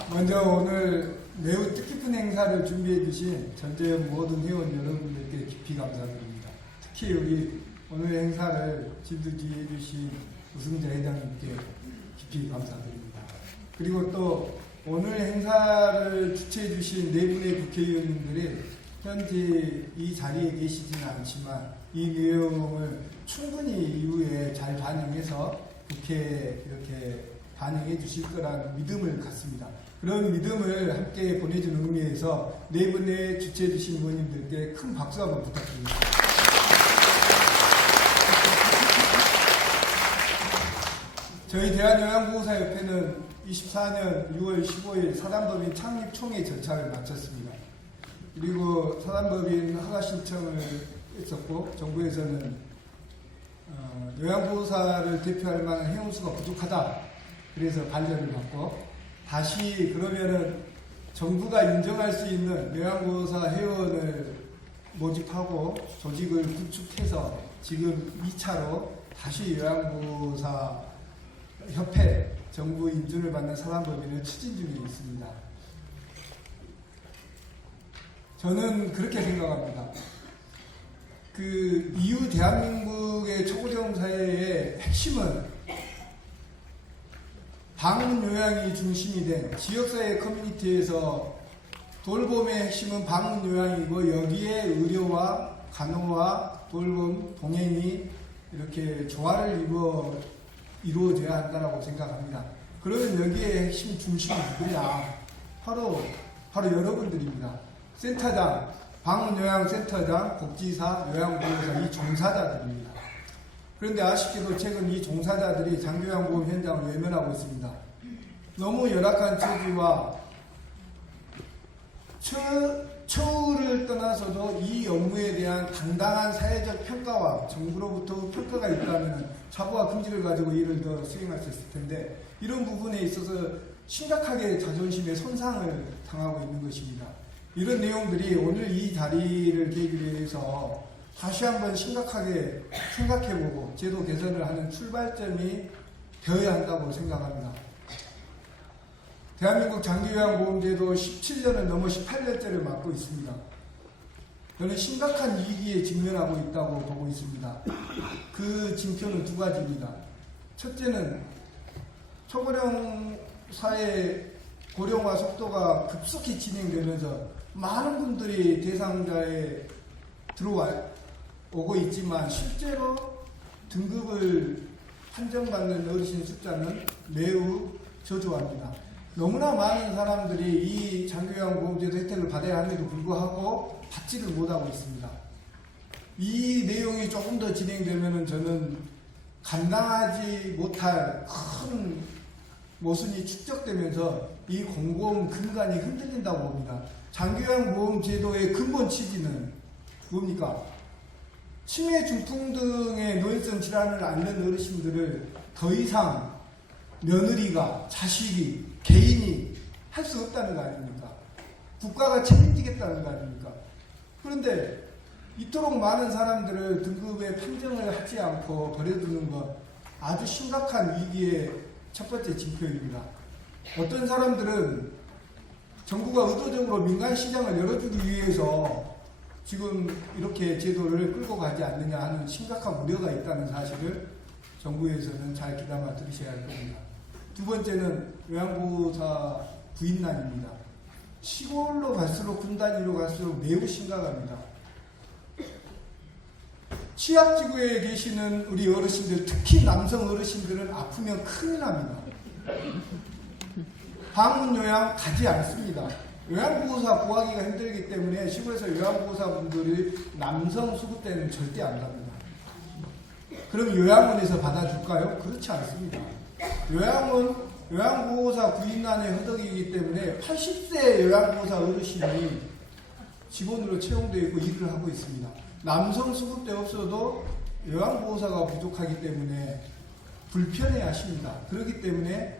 먼저 오늘 매우 뜻깊은 행사를 준비해 주신 전재현 모든 회원 여러분들께 깊이 감사드립니다. 특히 우리 오늘 행사를 진두지휘해 주신 우승자 회장님께 깊이 감사드립니다. 그리고 또 오늘 행사를 주최해 주신 네 분의 국회의원님들이 현재 이 자리에 계시지는 않지만 이 내용을 충분히 이후에 잘 반영해서 국회에 이렇게 반영해 주실 거라는 믿음을 갖습니다. 그런 믿음을 함께 보내주는 의미에서 네 분의 주최해 주신 의원님들께 큰 박수 한번 부탁드립니다. 저희 대한요양보호사협회는 24년 6월 15일 사단법인 창립 총회 절차를 마쳤습니다. 그리고 사단법인 허가 신청을 했었고 정부에서는 요양보호사를 대표할 만한 회원수가 부족하다. 그래서 반려를 받고 다시 그러면은 정부가 인정할 수 있는 요양보호사 회원을 모집하고 조직을 구축해서 지금 2차로 다시 요양보호사 협회 정부 인준을 받는 사단법인을 추진 중에 있습니다. 저는 그렇게 생각합니다. 그 이후 대한민국의 초고령 사회의 핵심은 방문 요양이 중심이 된 지역사회 커뮤니티에서 돌봄의 핵심은 방문 요양이고 여기에 의료와 간호와 돌봄, 동행이 이렇게 조화를 이루어져야 한다고 생각합니다. 그러면 여기에 핵심 중심이 누구냐? 바로 여러분들입니다. 센터장, 방문요양센터장, 복지사, 요양보호사 이 종사자들입니다. 그런데 아쉽게도 최근 이 종사자들이 장기요양보험 현장을 외면하고 있습니다. 너무 열악한 처지와 처우를 떠나서도 이 업무에 대한 당당한 사회적 평가와 정부로부터 평가가 있다면 사고와 긍지를 가지고 일을 더 수행할 수 있을 텐데 이런 부분에 있어서 심각하게 자존심에 손상을 당하고 있는 것입니다. 이런 내용들이 오늘 이 자리를 계기로 해서 다시 한번 심각하게 생각해보고 제도 개선을 하는 출발점이 되어야 한다고 생각합니다. 대한민국 장기요양보험제도 17년을 넘어 18년째를 맞고 있습니다. 저는 심각한 위기에 직면하고 있다고 보고 있습니다. 그 징표는 두 가지입니다. 첫째는 초고령 사회 고령화 속도가 급속히 진행되면서 많은 분들이 대상자에 들어오고 있지만 실제로 등급을 판정받는 어르신 숫자는 매우 저조합니다. 너무나 많은 사람들이 이 장기요양보험제도 혜택을 받아야 함에도 불구하고 받지를 못하고 있습니다. 이 내용이 조금 더 진행되면 저는 감당하지 못할 큰 모순이 축적되면서 이 공공보험 근간이 흔들린다고 봅니다. 장기요양보험제도의 근본 취지는 뭡니까? 치매, 중풍 등의 노인성 질환을 앓는 어르신들을 더 이상 며느리가, 자식이, 개인이 할 수 없다는 거 아닙니까? 국가가 책임지겠다는 거 아닙니까? 그런데 이토록 많은 사람들을 등급에 판정을 하지 않고 버려두는 것 아주 심각한 위기의 첫 번째 징표입니다. 어떤 사람들은 정부가 의도적으로 민간 시장을 열어주기 위해서 지금 이렇게 제도를 끌고 가지 않느냐 하는 심각한 우려가 있다는 사실을 정부에서는 잘 귀담아 들으셔야 할 겁니다. 두 번째는 요양보호사 부인난입니다. 시골로 갈수록 군 단위로 갈수록 매우 심각합니다. 취약지구에 계시는 우리 어르신들, 특히 남성 어르신들은 아프면 큰일 납니다. 방문 요양 가지 않습니다. 요양보호사 구하기가 힘들기 때문에 시골에서 요양보호사분들이 남성 수급대는 절대 안 갑니다. 그럼 요양원에서 받아줄까요? 그렇지 않습니다. 요양원, 요양보호사 구인난의 허덕이기 때문에 80세 요양보호사 어르신이 직원으로 채용되어 있고 일을 하고 있습니다. 남성 수급대 없어도 요양보호사가 부족하기 때문에 불편해 하십니다. 그렇기 때문에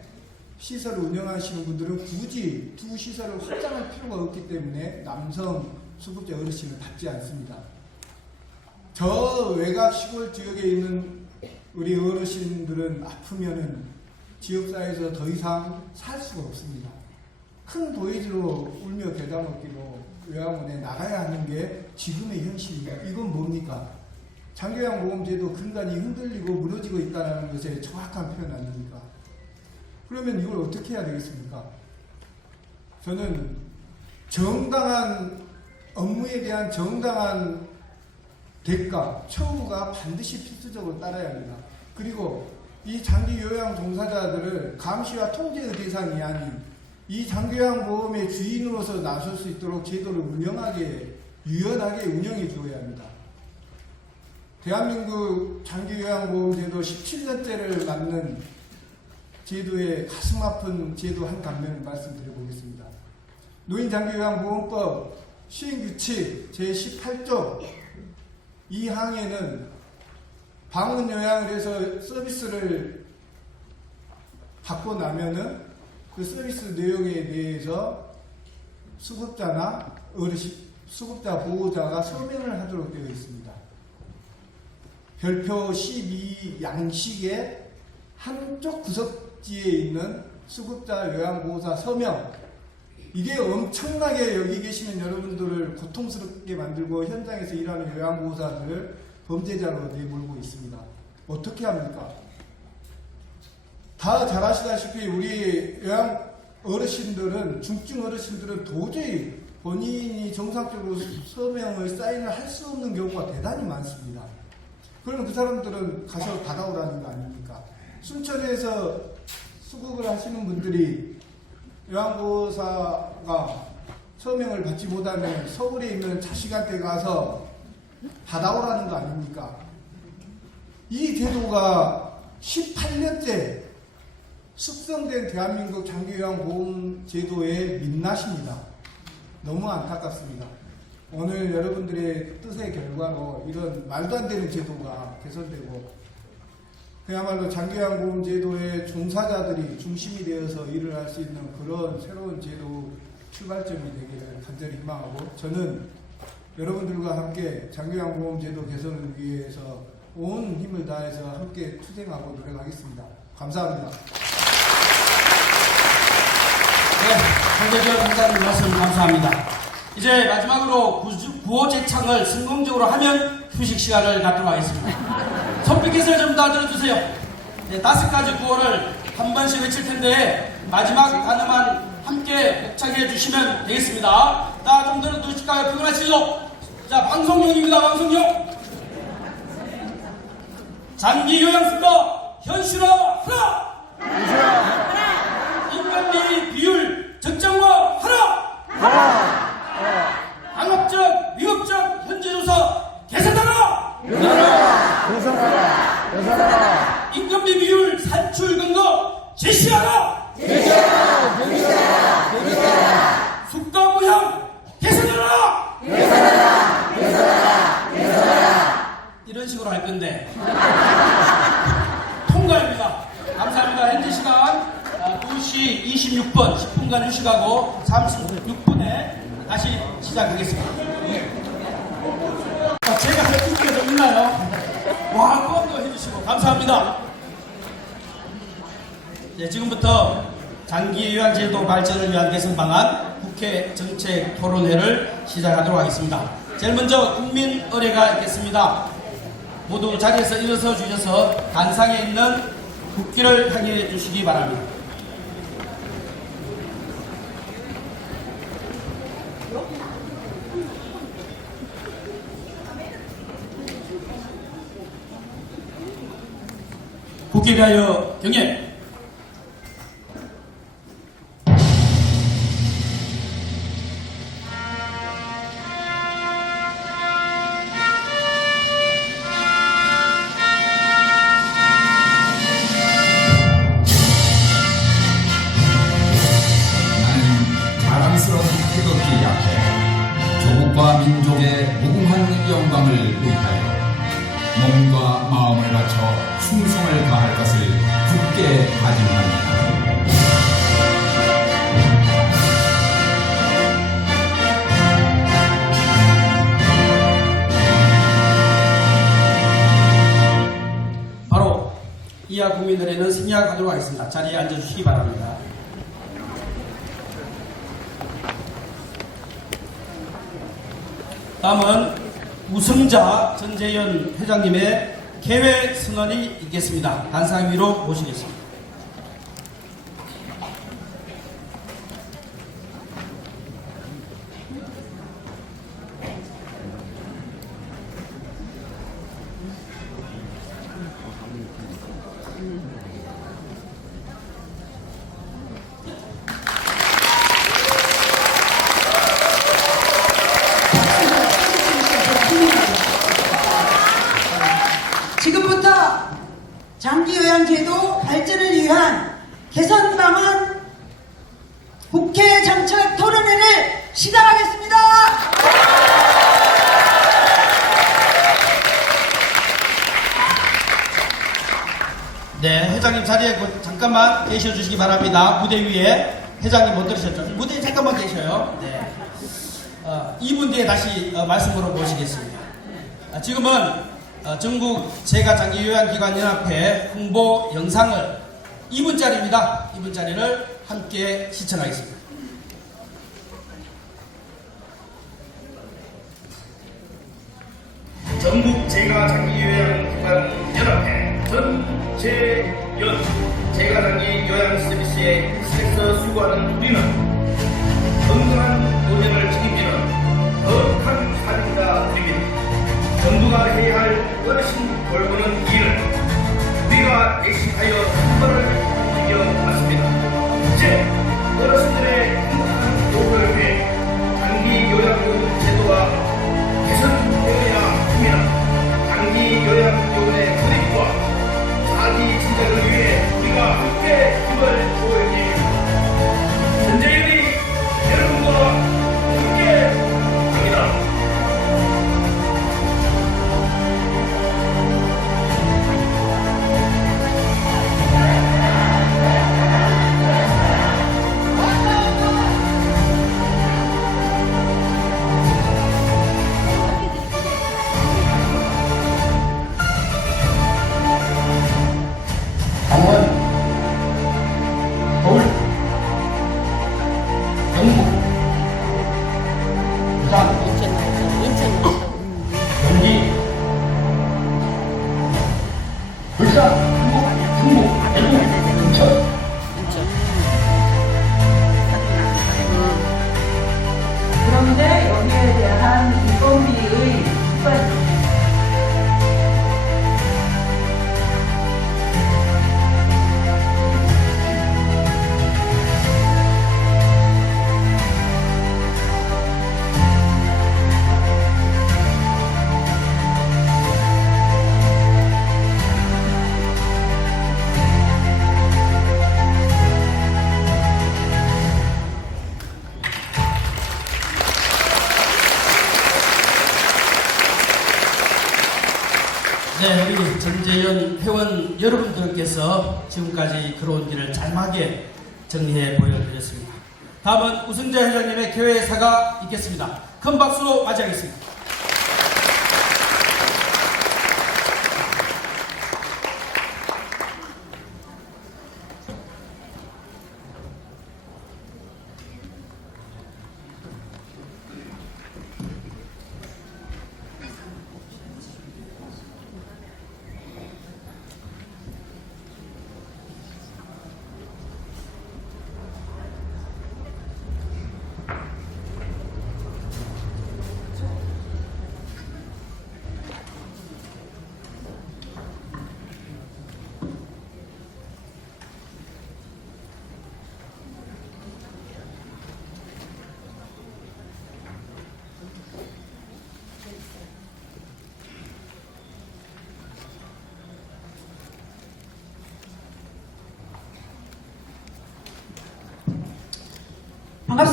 시설을 운영하시는 분들은 굳이 두 시설을 확장할 필요가 없기 때문에 남성 수급자 어르신을 받지 않습니다. 저 외곽 시골 지역에 있는 우리 어르신들은 아프면은 지역사회에서 더 이상 살 수가 없습니다. 큰 도해지로 울며 겨자 먹기로 요양원에 나가야 하는 게 지금의 현실입니다. 이건 뭡니까? 장기요양보험제도 근간이 흔들리고 무너지고 있다는 것에 정확한 표현 아닙니까? 그러면 이걸 어떻게 해야 되겠습니까? 저는 정당한 업무에 대한 정당한 대가, 처우가 반드시 필수적으로 따라야 합니다. 그리고 이 장기요양 종사자들을 감시와 통제의 대상이 아닌 이 장기요양보험의 주인으로서 나설 수 있도록 제도를 유연하게 운영해 주어야 합니다. 대한민국 장기요양보험제도 17년째를 맞는 제도의 가슴 아픈 제도 한 단면을 말씀드려 보겠습니다. 노인장기요양보험법 시행규칙 제18조 2항에는 방문요양을 해서 서비스를 받고 나면은 그 서비스 내용에 대해서 수급자나 어르신, 수급자 보호자가 서명을 하도록 되어 있습니다. 별표 12 양식의 한쪽 구석지에 있는 수급자 요양보호사 서명, 이게 엄청나게 여기 계시는 여러분들을 고통스럽게 만들고 현장에서 일하는 요양보호사들을 범죄자로 내몰고 있습니다. 어떻게 합니까? 다 잘 아시다시피 우리 요양 어르신들은, 중증 어르신들은 도저히 본인이 정상적으로 서명을 사인을 할 수 없는 경우가 대단히 많습니다. 그러면 그 사람들은 가서 받아오라는 거 아닙니까? 순천에서 수급을 하시는 분들이 요양보호사가 서명을 받지 못하면 서울에 있는 자식한테 가서 받아오라는 거 아닙니까? 이 제도가 18년째 숙성된 대한민국 장기요양보험제도의 민낯입니다. 너무 안타깝습니다. 오늘 여러분들의 뜻의 결과로 이런 말도 안 되는 제도가 개선되고 그야말로 장기요양보험제도의 종사자들이 중심이 되어서 일을 할 수 있는 그런 새로운 제도 출발점이 되기를 간절히 희망하고, 저는 여러분들과 함께 장기요양보험제도 개선을 위해서 온 힘을 다해서 함께 투쟁하고 노력하겠습니다. 감사합니다. 네, 황대결 원장님 말씀 감사합니다. 이제 마지막으로 구호 제창을 성공적으로 하면 휴식 시간을 갖도록 하겠습니다. 손빛께서 좀 다 들어주세요. 네, 5가지 구호를 한 번씩 외칠 텐데 마지막 단어만 함께 복창해 주시면 되겠습니다. 자, 좀 들어주실까요? 피곤하시죠? 자, 방송용입니다. 방송용. 장기요양수가 현실화하라. 인건비 비율 적정화하라. 강압적, 위협적 현재조사 개선하라. 인건비 비율 산출 근거 제시하라. 수가 모양 개선하라. 이런 식으로 할 건데 통과입니다. 감사합니다. 현재 시간 2시 26분 10분간 휴식하고 36분에 다시 시작하겠습니다. 제가 할 준비가 좀 있나요? 와, 그것도 해주시고 감사합니다. 네, 지금부터 장기요양제도 발전을 위한 개선 방안 국회 정책 토론회를 시작하도록 하겠습니다. 제일 먼저 국민 의례가 있겠습니다. 모두 자리에서 일어서 주셔서 단상에 있는 국기를 향해 주시기 바랍니다. 국회 위하여 경례. 자랑스러운 태극기 앞에 조국과 민족의 무궁한 영광을 위하여 몸과 마음을 바쳐 충성을 다할 것을 굳게 다짐합니다. 바로 이하 국민들에는 생략하도록 하겠습니다. 자리에 앉아주시기 바랍니다. 다음은 우승자 전재현 회장님의 개회 선언이 있겠습니다. 단상 위로 모시겠습니다. 지금부터 장기요양제도 발전을 위한 개선 방안 국회 정책 토론회를 시작하겠습니다. 네, 회장님 자리에 잠깐만 계셔 주시기 바랍니다. 무대 위에 회장님 못 들으셨죠? 무대에 잠깐만 계셔요. 네. 2분 뒤에 다시 말씀으로 모시겠습니다. 지금은 전국 재가장기요양기관연합회 홍보 영상을 2분짜리입니다. 2분짜리를 함께 시청하겠습니다. 전국 재가장기요양기관연합회 전재연 재가장기요양서비스에 시에서 수고하는 우리는 건강한 노년을 책임지는 거룩한 삶이다 드립니다. 정부가 해야 할 어르신 돌보는 일을 우리가 예식하여 선발을 이어왔습니다. 이제 어르신들의 행복한 노후를 위해 장기요양요금 제도가 개선되어야 합니다. 장기요양요금의 도입과 사기 진작을 위해 우리가 함께 힘을 모을 때입니다. 전재현이 여러분과 함께 합니다. 강원, 서울, 경북, 부산, 경기, 울산, 충북, 대구, 인천. 그런데 여기에 대한 인건비의 추가 네, 우리 전재현 회원 여러분들께서 지금까지 걸어온 길을 짤막하게 정리해 보여드렸습니다. 다음은 우승자 회장님의 개회사가 있겠습니다. 큰 박수로 맞이하겠습니다.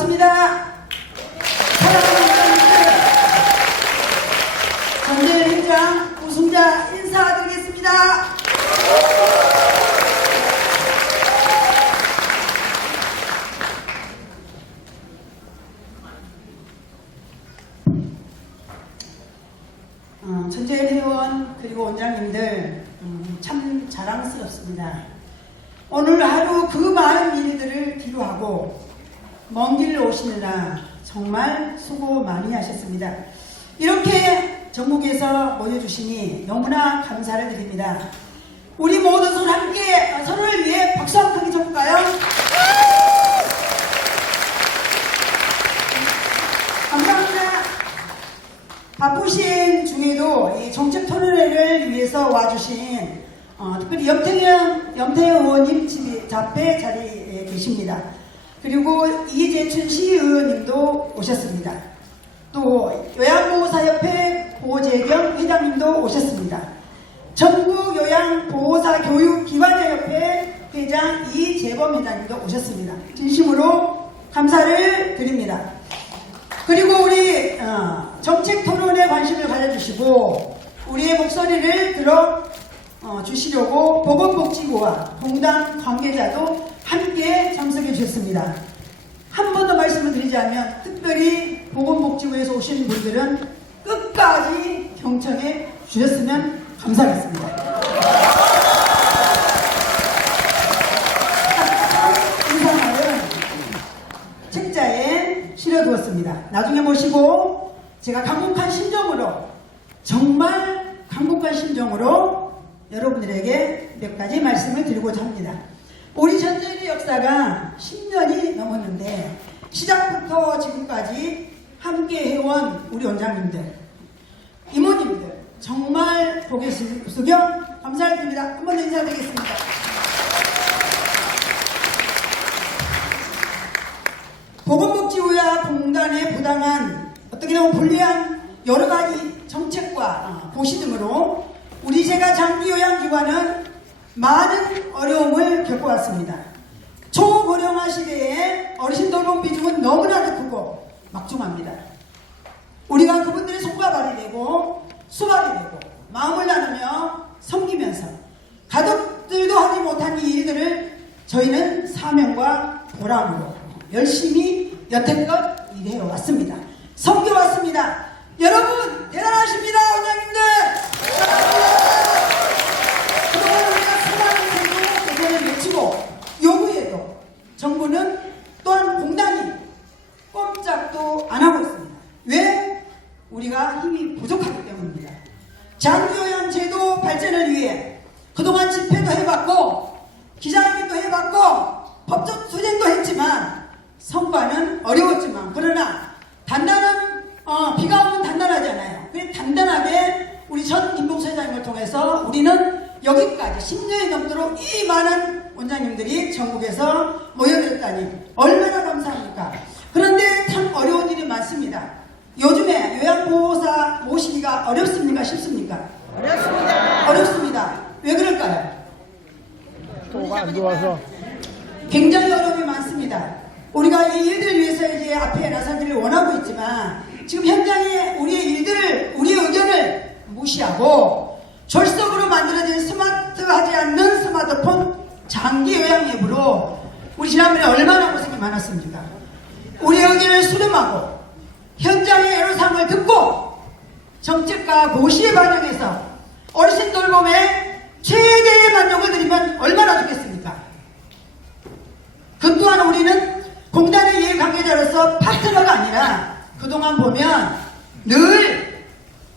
고맙습니다. 사랑하는 원장님들, 전대회 현장 우승자 인사드리겠습니다. 전재현 회원 그리고 원장님들 참 자랑스럽습니다. 오늘 하루 그 많은 일들을 뒤로하고 먼 길 오시느라 정말 수고 많이 하셨습니다. 이렇게 전국에서 모여주시니 너무나 감사를 드립니다. 우리 모두 서로 함께 서로를 위해 박수 한 번 크게 쳐볼까요? 감사합니다. 바쁘신 중에도 이 정책 토론회를 위해서 와주신 특별히 염태영 의원님 앞에 자리에 계십니다. 그리고 이재춘 시의원님도 오셨습니다. 또 요양보호사협회 고재경 회장님도 오셨습니다. 전국 요양보호사 교육기관협회 회장 이재범 회장님도 오셨습니다. 진심으로 감사를 드립니다. 그리고 우리 정책 토론에 관심을 가져주시고 우리의 목소리를 들어 주시려고 보건복지부와 공단 관계자도 함께 참석해 주셨습니다. 한 번 더 말씀을 드리자면 특별히 보건복지부에서 오신 분들은 끝까지 경청해 주셨으면 감사하겠습니다. 인사말은 책자에 실어두었습니다. 나중에 보시고 제가 강곡한 심정으로 정말 강곡한 심정으로 여러분들에게 몇 가지 말씀을 드리고자 합니다. 우리 전쟁의 역사가 10년이 넘었는데 시작부터 지금까지 함께 해온 우리 원장님들, 이모님들 정말 고개 숙여 감사를 드립니다. 한 번 더 인사드리겠습니다. 보건복지부와 공단의 부당한 어떻게 보면 불리한 여러 가지 정책과 고시 등으로 우리 제가 장기요양기관은 많은 어려움을 겪어왔습니다. 초고령화 시대에 어르신 돌봄 비중은 너무나도 크고 막중합니다. 우리가 그분들의 손과 발이 되고 수발이 되고 마음을 나누며 섬기면서 가족들도 하지 못한 이 일들을 저희는 사명과 보람으로 열심히 여태껏 일해왔습니다. 섬겨왔습니다. 여러분 대단하십니다. 원장님들 그동안 우리가 수많은 대전을 외치고 요구해도 정부는 또한 공단이 꼼짝도 안 하고 있습니다. 왜? 우리가 힘이 부족하기 때문입니다. 장기요양제도 발전을 위해 그동안 집회도 해봤고 기자회견도 해봤고 법적 투쟁도 했지만 성과는 어려웠지만 그러나 단단한 비가 오면 단단하잖아요. 그래 단단하게 우리 전 김봉수 회장님을 통해서 우리는 여기까지 10년이 넘도록 이 많은 원장님들이 전국에서 모여들었다니 얼마나 감사합니까? 그런데 참 어려운 일이 많습니다. 요즘에 요양보호사 모시기가 어렵습니까? 쉽습니까? 어렵습니다. 어렵습니다. 왜 그럴까요? 또가 안 좋아서. 굉장히 어려움이 많습니다. 우리가 이 일들을 위해서 이제 앞에 나서기를 원하고 있지만 지금 현장에 우리의 일들을, 우리의 의견을 무시하고 졸속으로 만들어진 스마트하지 않는 스마트폰 장기 요양 앱으로 우리 지난번에 얼마나 고생이 많았습니까? 우리의 의견을 수렴하고 현장의 애로사항을 듣고 정책과 고시에 반영해서 어르신 돌봄에 최대의 만족을 드리면 얼마나 좋겠습니까? 그 또한 우리는 공단의 이해관계자로서 파트너가 아니라 그동안 보면 늘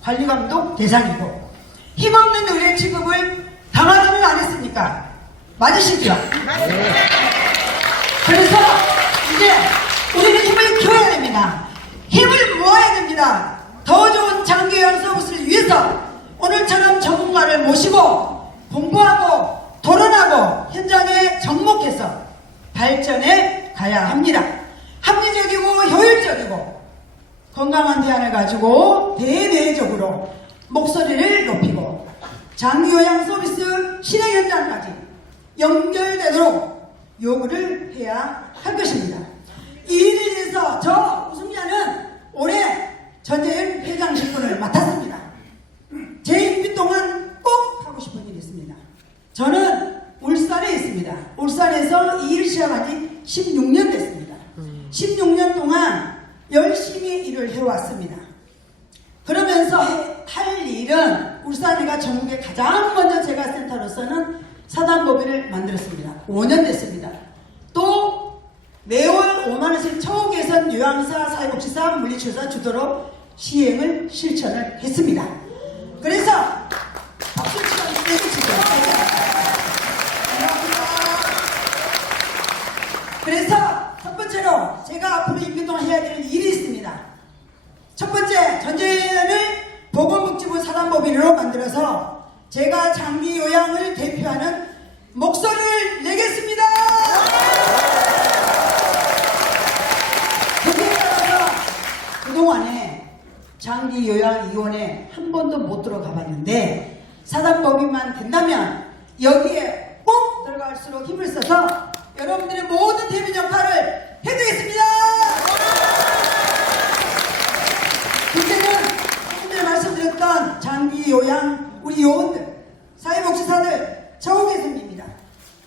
관리감독 대상이고 힘없는 의뢰 취급을 당하지는 않았습니까? 맞으시죠? 그래서 이제 우리는 힘을 키워야 됩니다. 힘을 모아야 됩니다. 더 좋은 장기요양 서비스를 위해서 오늘처럼 전문가를 모시고 공부하고 토론하고 현장에 접목해서 발전해 가야 합니다. 합리적이고 효율적이고 건강한 대안을 가지고 대내적으로 목소리를 높이고 장기요양 서비스 실행 현장까지 연결되도록 요구를 해야 할 것입니다. 이 일을 위해서 저 우승자는 올해 전재현 회장 직분을 맡았습니다. 제 임기 동안 꼭 하고 싶은 일이 있습니다. 저는 울산에 있습니다. 울산에서 이 일을 시작한 지 16년 됐습니다. 16년 동안 열심히 일을 해왔습니다. 그러면서 할 일은 울산에가 전국에 가장 먼저 제가 센터로서는 사단법인을 만들었습니다. 5년 됐습니다. 또 매월 5만원씩 처우개선 요양사 사회복지사 물리치료사 주도로 시행을 실천을 했습니다. 그래서 박수 치고 그래서 첫 번째로 제가 앞으로 임기 동안 해야 될 일이 있습니다. 첫 번째, 전재현을 보건복지부 사단법인으로 만들어서 제가 장기 요양을 대표하는 목소리를 내겠습니다. 거기에 따라서 그동안에 장기 요양위원회 한 번도 못 들어가 봤는데 사단법인만 된다면 여기에 꼭 들어갈수록 힘을 써서 여러분들의 모든 대변 역할을 해드리겠습니다. 이제는 조금 말씀드렸던 장기 요양 우리 요원들, 사회복지사들 처우개선입니다.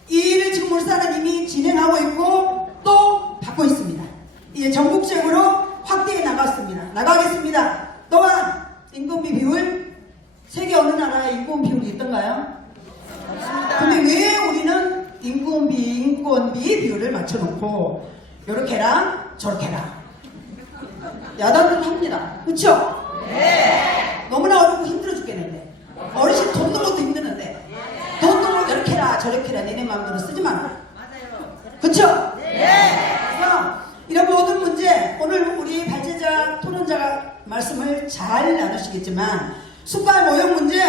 이 일을 지금 울산은 이미 진행하고 있고 또 받고 있습니다. 이제 전국적으로 확대해 나가겠습니다. 또한 인건비 비율 세계 어느 나라에 인건비 비율이 있던가요? 근데 왜 우리는 인건비 비율을 맞춰놓고 요렇게 해라 저렇게 해라 야단을 합니다. 그쵸? 네. 너무나 어렵고 힘들어 죽겠는데 어르신 돈 넣은 것도 힘드는데 돈 넣은 거 이렇게 해라 저렇게 해라 내내 마음대로 쓰지 마라. 맞아요. 그쵸? 네. 그래서 이런 모든 문제 오늘 우리 발제자 토론자가 말씀을 잘 나누시겠지만 숟갈 모형 문제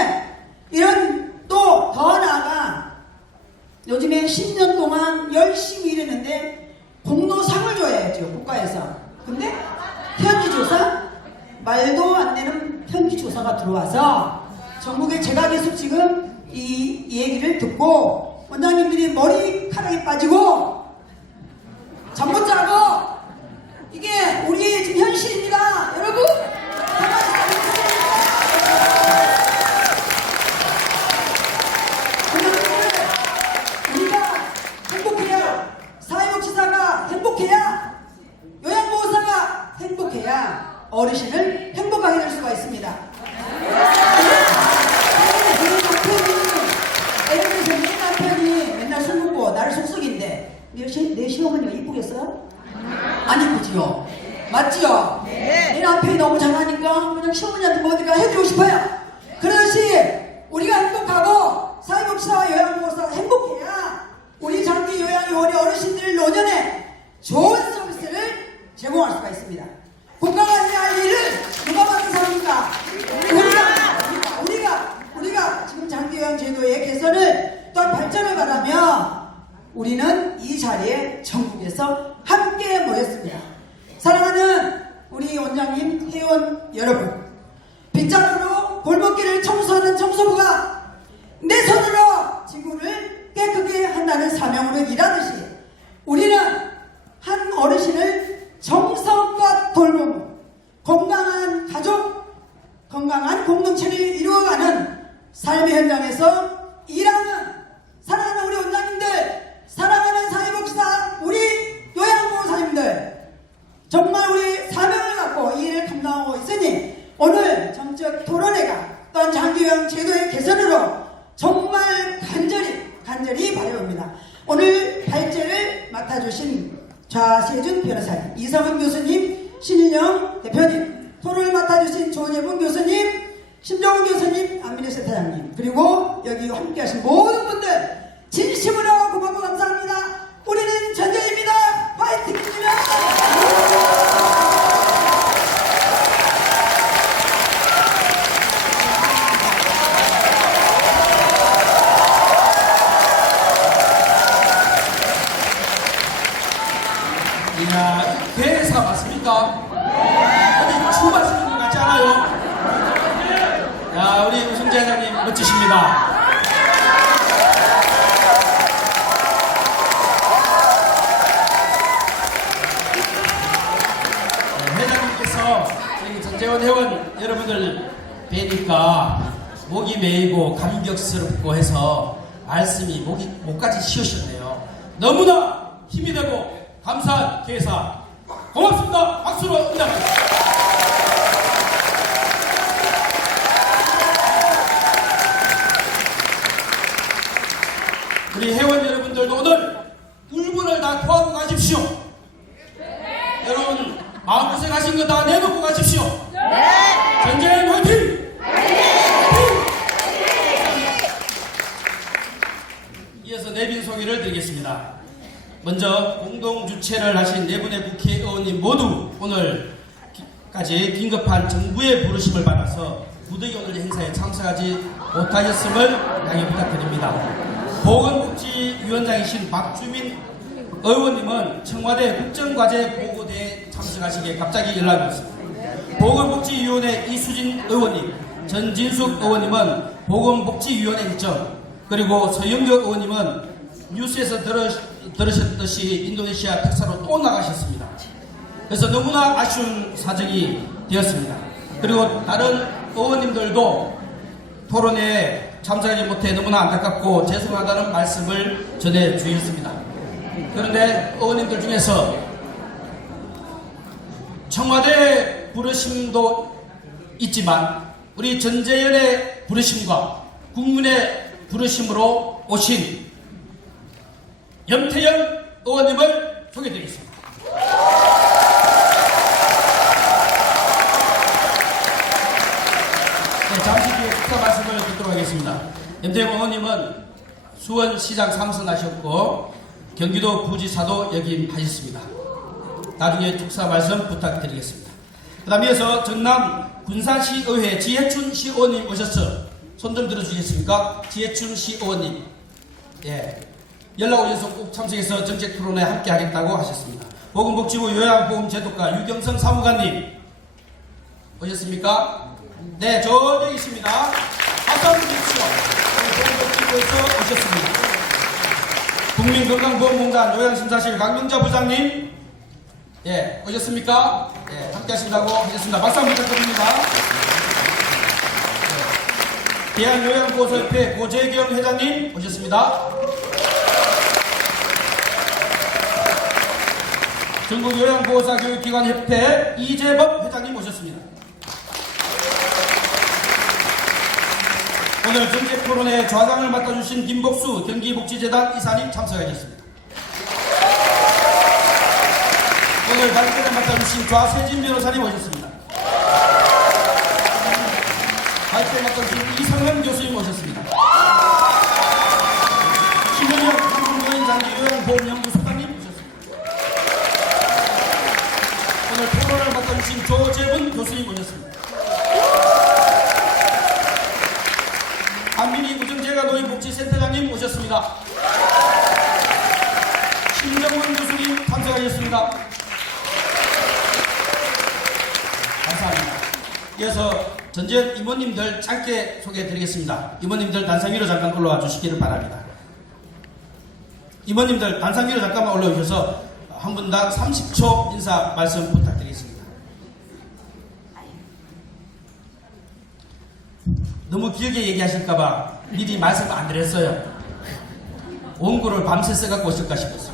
이런 또 더 나아가 요즘에 10년 동안 열심히 일했는데 공로상을 줘야죠 국가에서. 근데 현기조사? 말도 안 되는 현기조사가 들어와서 전국에 제가 계속 지금 이 얘기를 듣고 원장님들이 머리카락이 빠지고 잠 못 자고 이게 우리의 지금 현실입니다. 여러분 가만히 우리가 행복해야 사회복지사가 행복해야 요양보호사가 행복해야 어르신을 행복하게 할 수가 있습니다. 내 남편이 맨날 술 먹고 나를 속썩인데 내 시어머니가 이쁘겠어요? 안 이쁘지요? 맞지요? 내 남편이 너무 잘하니까 그냥 시어머니한테 뭐든가 해주고 싶어요. 그렇듯이 우리가 행복하고 사회복지사와 요양보호사가 행복해야 우리 장기 요양요원의 어르신들 노년에 좋은 서비스를 제공할 수가 있습니다. 국가가 해야 할 일을 누가 맡은 사람입니까? 우리가 지금 장기요양 제도의 개선을 또한 발전을 바라며 우리는 이 자리에 전국에서 함께 모였습니다. 사랑하는 우리 원장님, 회원 여러분, 빗자루로 골목길을 청소하는 청소부가 내 손으로 지구를 깨끗게 한다는 사명으로 일하듯이 우리는 한 어르신을 정성껏 돌보고 건강한 가족, 건강한 공동체를 이루어가는 삶의 현장에서 일하는 사랑하는 우리 원장님들, 사랑하는 사회복지사, 우리 요양보호사님들 정말 우리 사명을 갖고 이 일을 감당하고 있으니 오늘 정책 토론회가 또한 장기요양 제도의 개선으로 정말 간절히 바라옵니다. 오늘 발제를 맡아주신 좌세준 변호사님, 이성은 교수님, 신인영 대표님, 토론을 맡아주신 조예분 교수님, 심정훈 교수님, 안민혜 센터장님, 그리고 여기 함께 하신 모든 분들 진심으로 고맙고 감사합니다. 우리는 전쟁입니다. 화이팅입니다. 이야, 대사 맞습니까? 어디 춤 하시는 것 같지 않아요? 야, 우리 우승재 회장님 멋지십니다. 우리 전재원 회원 여러분들 뵈니까 목이 메이고 감격스럽고 해서 말씀이 목까지 쉬우셨네요. 너무나 힘이 되고 감사한 개사 고맙습니다. 박수로 응답합니다. 우리 회원 여러분들도 오늘 울분을 다 토하고 가십시오. 여러분 마음고생하신 거 다 내놓고 가십시오. 전재현 화이팅! 이어서 내빈 소개를 드리겠습니다. 먼저 공동 주최를 하신 네 분의 국회의원님 모두 오늘까지 긴급한 정부의 부르심을 받아서 무더기 오늘 행사에 참석하지 못하셨음을 양해 부탁드립니다. 보건복지위원장이신 박주민 의원님은 청와대 국정과제 보고대에 참석하시기에 갑자기 연락이 왔습니다. 보건복지위원회 이수진 의원님, 전진숙 의원님은 보건복지위원회 일정, 그리고 서영교 의원님은 뉴스에서 들으셨듯이 인도네시아 특사로 또 나가셨습니다. 그래서 너무나 아쉬운 사정이 되었습니다. 그리고 다른 의원님들도 토론회에 참석하지 못해 너무나 안타깝고 죄송하다는 말씀을 전해주셨습니다. 그런데 의원님들 중에서 청와대 부르심도 있지만 우리 전재현의 부르심과 국민의 부르심으로 오신 염태영 의원님을 소개드리겠습니다. 네, 잠시 뒤에 축하 말씀을 듣도록 하겠습니다. 염태영 의원님은 수원시장 3선 하셨고 경기도 부지사도 역임하셨습니다. 나중에 축사 말씀 부탁드리겠습니다. 그 다음에 이어서 전남 군산시의회 지혜춘 시의원님 오셨어. 손 좀 들어주시겠습니까? 지혜춘 시의원님. 예. 연락 오셔서 꼭 참석해서 정책 토론에 함께 하겠다고 하셨습니다. 보건복지부 요양보험제도과 유경성 사무관님 오셨습니까? 네, 저기 있습니다. 박수 한번 주십시오. 보건복지부에서 오셨습니다. 국민건강보험공단 요양심사실 강명자 부장님, 예, 오셨습니까? 예, 함께 하신다고 하셨습니다. 박수 한번 부탁드립니다. 네. 대한요양보호소협회 고재경 회장님 오셨습니다. 전국요양보호사 교육기관협회 이재법 회장님 오셨습니다. 오늘 정책 토론회 좌장을 맡아주신 김복수 경기복지재단 이사님 참석하셨습니다. 오늘 발표를 맡아주신 좌세진 변호사님 오셨습니다. 발표를 맡아주신 이성은 교수님 오셨습니다. 김은영 한국노인 장기요양보험연구소장님 오셨습니다. 오늘 토론을 맡아주신 조재분 교수님 오셨습니다. 한민희 우정재가 노인복지센터장님 오셨습니다. 신정원 교수님 참석하셨습니다. 감사합니다. 이어서 전재현 임원님들 짧게 소개해드리겠습니다. 임원님들 단상 위로 잠깐 올라와 주시기를 바랍니다. 임원님들 단상 위로 잠깐만 올라오셔서 한 분당 30초 인사 말씀 부탁드리겠습니다. 너무 길게 얘기하실까봐 미리 말씀 안 드렸어요. 원고를 밤새 써갖고 오실까 싶었어요.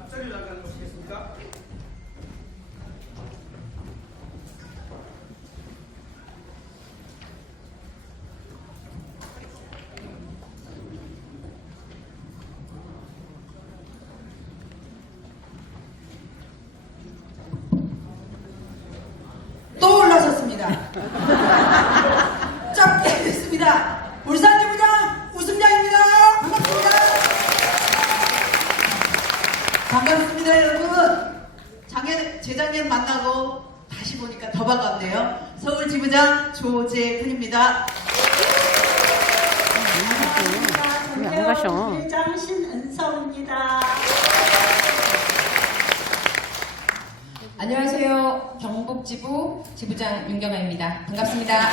앞자리 잠깐 보시겠습니까? 또 올라섰습니다. 짧게 됐습니다. 울산지부장 우승장입니다. 반갑습니다. 반갑습니다, 여러분. 재작년 만나고 다시 보니까 더 반갑네요. 서울지부장 조재근입니다. 안 가셔. 회장 신은성입니다. 안녕하세요. 경북지부 지부장 윤경아입니다. 반갑습니다.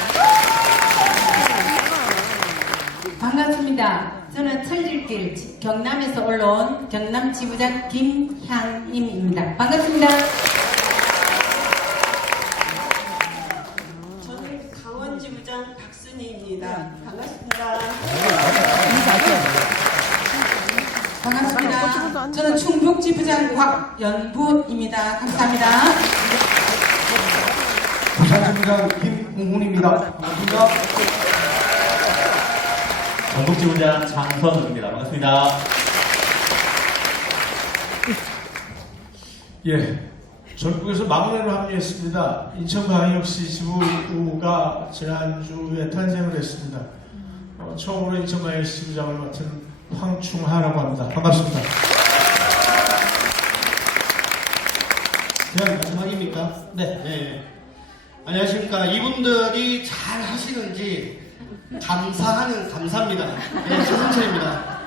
반갑습니다. 저는 철길길 경남에서 올라온 경남 지부장 김향임입니다. 반갑습니다. 저는 강원 지부장 박순희입니다. 반갑습니다. 반갑습니다. 저는 충북 지부장 곽연부입니다. 감사합니다. 부산 지부장 김웅훈입니다. 반갑습니다. 전북지부장 장선우입니다. 반갑습니다. 예, 전국에서 막내로 합류했습니다. 인천광역시 지부가 지난주에 탄생을 했습니다. 처음으로 인천광역시 지부장을 맡은 황충하라고 합니다. 반갑습니다. 그냥 마지막입니까? 네. 안녕하십니까. 이분들이 잘 하시는지 감사하는 감사입니다. 네, 최승철입니다.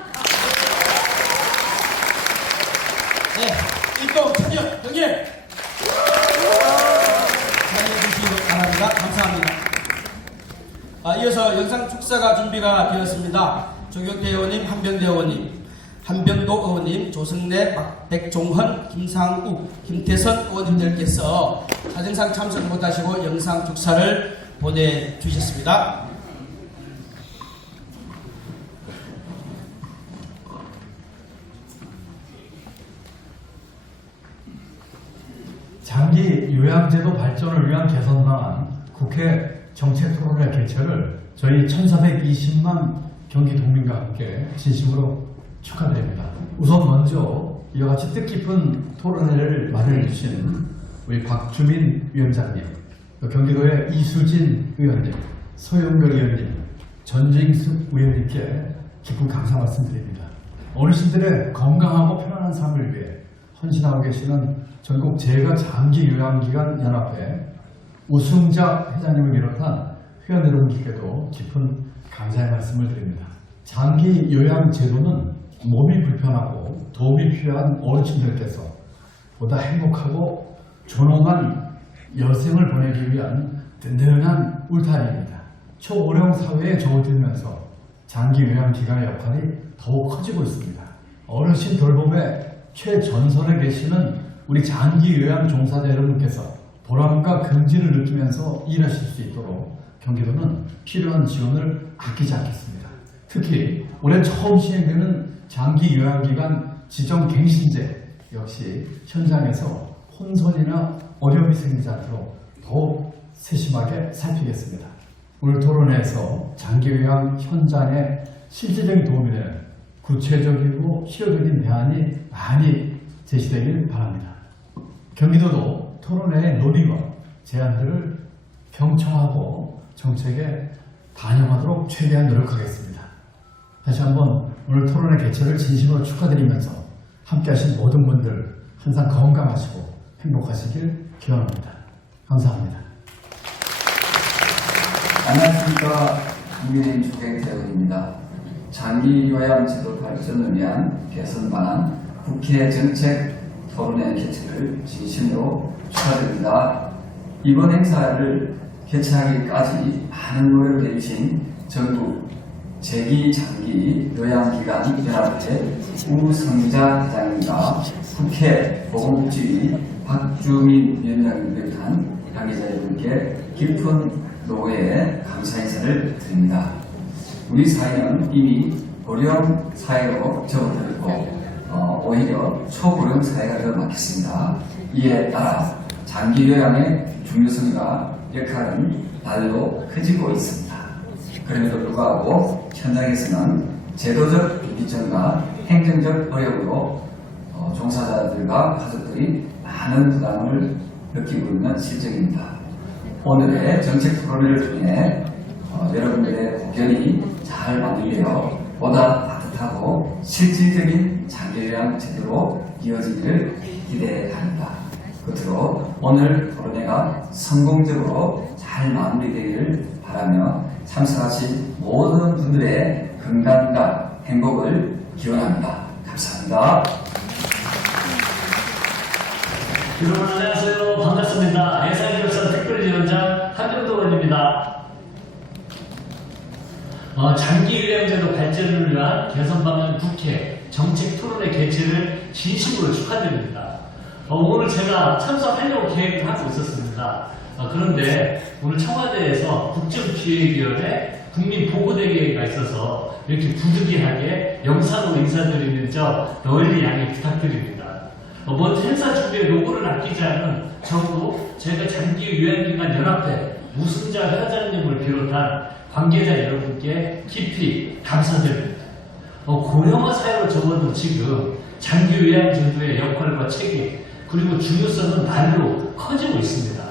네, 일동 청년 형님 기다려 주시기 바랍니다. 감사합니다. 이어서 영상 축사가 준비가 되었습니다. 조경태 의원님, 한변대 의원님, 한변도 의원님, 조승래, 백종헌, 김상욱, 김태선 의원님들께서 사정상 참석 못하시고 영상 축사를 보내주셨습니다. 장기 요양제도 발전을 위한 개선 방안 국회 정책토론회 개최를 저희 1420만 경기 국민과 함께 진심으로 축하드립니다. 우선 먼저 이와 같이 뜻깊은 토론회를 마련해 주신 우리 박주민 위원장님, 경기도의 이수진 의원님, 서영별 의원님, 전진숙 의원님께 깊은 감사 말씀드립니다. 어르신들의 건강하고 편안한 삶을 위해 헌신하고 계시는 전국 재가 장기 요양기관 연합회 우승자 회장님을 비롯한 회원 여러분께도 깊은 감사의 말씀을 드립니다. 장기 요양 제도는 몸이 불편하고 도움이 필요한 어르신들께서 보다 행복하고 존엄한 여생을 보내기 위한 든든한 울타리입니다. 초고령 사회에 접어들면서 장기 요양기관의 역할이 더욱 커지고 있습니다. 어르신 돌봄의 최전선에 계시는 우리 장기 요양 종사자 여러분께서 보람과 긍지를 느끼면서 일하실 수 있도록 경기도는 필요한 지원을 아끼지 않겠습니다. 특히 올해 처음 시행되는 장기 요양기관 지정 갱신제 역시 현장에서 혼선이나 어려움이 생기지 않도록 더욱 세심하게 살피겠습니다. 오늘 토론회에서 장기 요양 현장에 실질적인 도움이 되는 구체적이고 실효적인 대안이 많이 제시되길 바랍니다. 경기도도 토론회의 논의와 제안들을 경청하고 정책에 반영하도록 최대한 노력하겠습니다. 다시 한번 오늘 토론회 개최를 진심으로 축하드리면서 함께하신 모든 분들 항상 건강하시고 행복하시길 기원합니다. 감사합니다. 안녕하십니까. 국민의힘 조경태 의원입니다. 장기 요양 제도 발전을 위한 개선 방안 국회 정책 토론회 개최를 진심으로 축하드립니다. 이번 행사를 개최하기까지 많은 노력을 내주신 전국 재기장기 요양기관 연합회 우성자 회장님과 국회 보건복지위 박주민 위원장을 비롯한 관계자 여러분께 깊은 노회의 감사 인사를 드립니다. 우리 사회는 이미 고령 사회로 접어들고 오히려 초고령 사회가 되어 맞겠습니다. 이에 따라 장기 요양의 중요성과 역할은 날로 커지고 있습니다. 그럼에도 불구하고 현장에서는 제도적 비기점과 행정적 어려움으로 종사자들과 가족들이 많은 부담을 느끼고 있는 실정입니다. 오늘의 정책 토론회를 통해 여러분들의 고견이 잘 반영되어 보다 따뜻하고 실질적인 장기요양 제도로 이어지기를 기대합니다. 끝으로 오늘 토론회가 성공적으로 잘 마무리되기를 바라며 참석하신 모든 분들의 건강과 행복을 기원합니다. 감사합니다. 여러분 안녕하세요. 반갑습니다. 예산결산 특별지원장 한정도 의원입니다. 장기 요양제도 발전을 위한 개선 방안 국회 정책 토론회 개최를 진심으로 축하드립니다. 오늘 제가 참석하려고 계획을 하고 있었습니다. 그런데 오늘 청와대에서 국정기획위원회 국민보고대회가 있어서 이렇게 부득이하게 영상으로 인사드리는 점 널리 양해 부탁드립니다. 먼저 행사 준비에 노고를 아끼지 않은 정부, 제가 장기 요양기관 연합회 우승자 회장님을 비롯한 관계자 여러분께 깊이 감사드립니다. 고령화 사회로 접어든 지금 장기 요양제도의 역할과 책임 그리고 중요성은 날로 커지고 있습니다.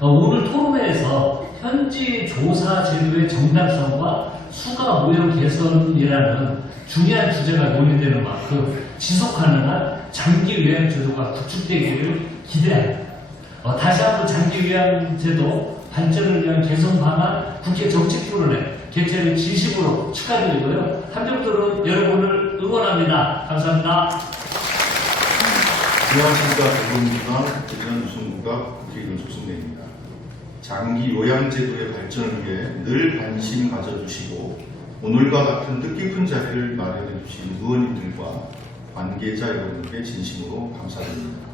오늘 토론회에서 현지 조사 제도의 정당성과 수가 모형 개선이라는 중요한 주제가 논의되는 만큼 지속 가능한 장기 요양 제도가 구축되기를 기대합니다. 다시 한번 장기 요양 제도 발전을 위한 개선 방안 국회 정책 토론회 개최를 진심으로 축하드리고요. 한정도로 여러분을 응원합니다. 감사합니다. 안녕하십니까. 더불어민주당 대전 유승구가 국회의원 조승래입니다. 장기 요양제도의 발전을 위해 늘 관심 가져주시고 오늘과 같은 뜻깊은 자리를 마련해 주신 의원님들과 관계자 여러분께 진심으로 감사드립니다.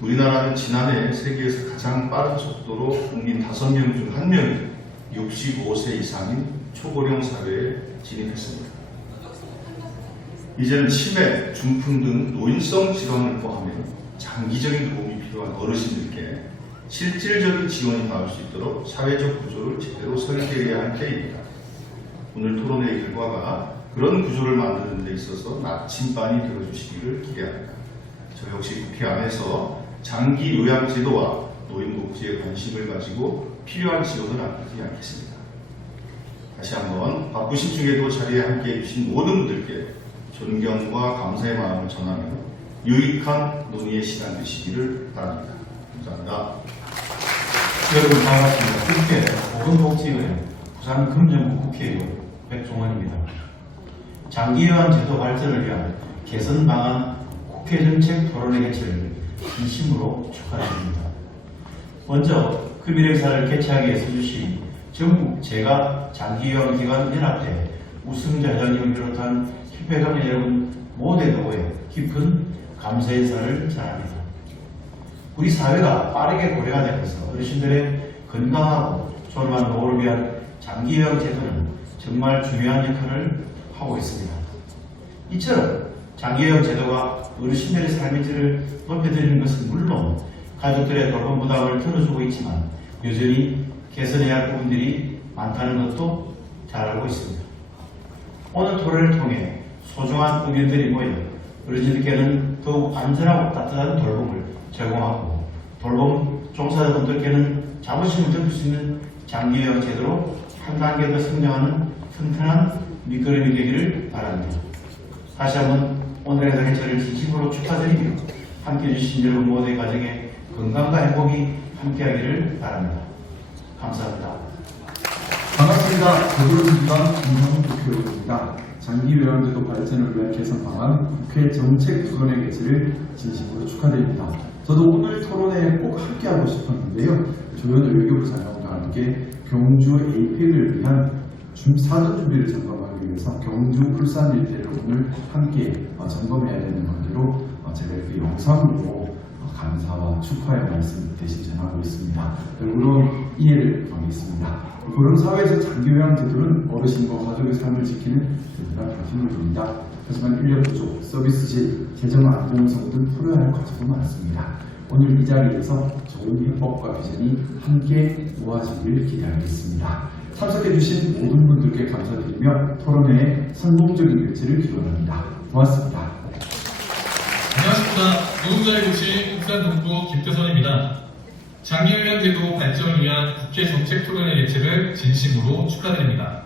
우리나라는 지난해 세계에서 가장 빠른 속도로 국민 5명 중 1명이 65세 이상인 초고령 사회에 진입했습니다. 이제는 치매, 중풍 등 노인성 질환을 포함해 장기적인 도움이 필요한 어르신들께 실질적인 지원이 닿을 수 있도록 사회적 구조를 제대로 설계해야 할 때입니다. 오늘 토론회의 결과가 그런 구조를 만드는 데 있어서 나침반이 되어주시기를 기대합니다. 저 역시 국회 안에서 장기 요양제도와 노인복지에 관심을 가지고 필요한 지원을 아끼지 않겠습니다. 다시 한번 바쁘신 중에도 자리에 함께해 주신 모든 분들께 존경과 감사의 마음을 전하며 유익한 논의의 시간 되시기를 바랍니다. 감사합니다. 여러분 반갑습니다. 국회 보건복지위원회 부산 금정구 국회의원 백종원입니다. 장기요양제도 발전을 위한 개선 방안 국회 정책 토론회 개최를 진심으로 축하드립니다. 먼저 금일 행사를 개최하기 위해 서주신 전국 제가 장기요양기관 연합회 우승자 회장님을 비롯한 협회관계 여러분 모두의 노고에 깊은 감사 인사를 전합니다. 우리 사회가 빠르게 고령화 되면서 어르신들의 건강하고 조용한 노후를 위한 장기요양 제도는 정말 중요한 역할을 하고 있습니다. 이처럼 장기요양 제도가 어르신들의 삶의 질을 높여드리는 것은 물론 가족들의 돌봄 부담을 덜어주고 있지만 여전히 개선해야 할 부분들이 많다는 것도 잘 알고 있습니다. 오늘 토론을 통해 소중한 의견들이 모여 어르신들께는 더욱 안전하고 따뜻한 돌봄을 제공하고 돌봄 종사자분들께는 자부심을 느낄 수 있는 장기요양 제도로 한 단계 더 성장하는 튼튼한 밑거름이 되기를 바랍니다. 다시 한번 오늘의 개최를 진심으로 축하드리며 함께해 주신 여러분 모두의 가정에 건강과 행복이 함께하기를 바랍니다. 감사합니다. 반갑습니다. 더불어민주당 김성훈 국회의원입니다. 장기요양제도 발전을 위한 개선 방안 국회 정책 토론회 개최를 진심으로 축하드립니다. 저도 오늘 토론회에 꼭 함께하고 싶었는데요. 조현 외교부 장관과 함께 경주 APEC을 위한 사전 준비를 점검하기 위해서 경주 울산 일대를 오늘 함께 점검해야 되는 관계로 제가 이렇게 영상으로 감사와 축하의 말씀 대신 전하고 있습니다. 물론 이해를 구하겠습니다. 그런 사회에서 장기요양제도는 어르신과 가족의 삶을 지키는 든든한 힘을 줍니다. 하지만 인력 부족, 서비스실, 재정 안정성 등 풀어야 할 과제도 많습니다. 오늘 이 자리에서 좋은 해법과 비전이 함께 모아지기를 기대하겠습니다. 참석해주신 모든 분들께 감사드리며 토론회의 성공적인 개최를 기원합니다. 고맙습니다. 안녕하십니까. 노동자의 도시 울산 동구 김태선입니다. 장기요양제도 발전을 위한 국회 정책 토론회 개최를 진심으로 축하드립니다.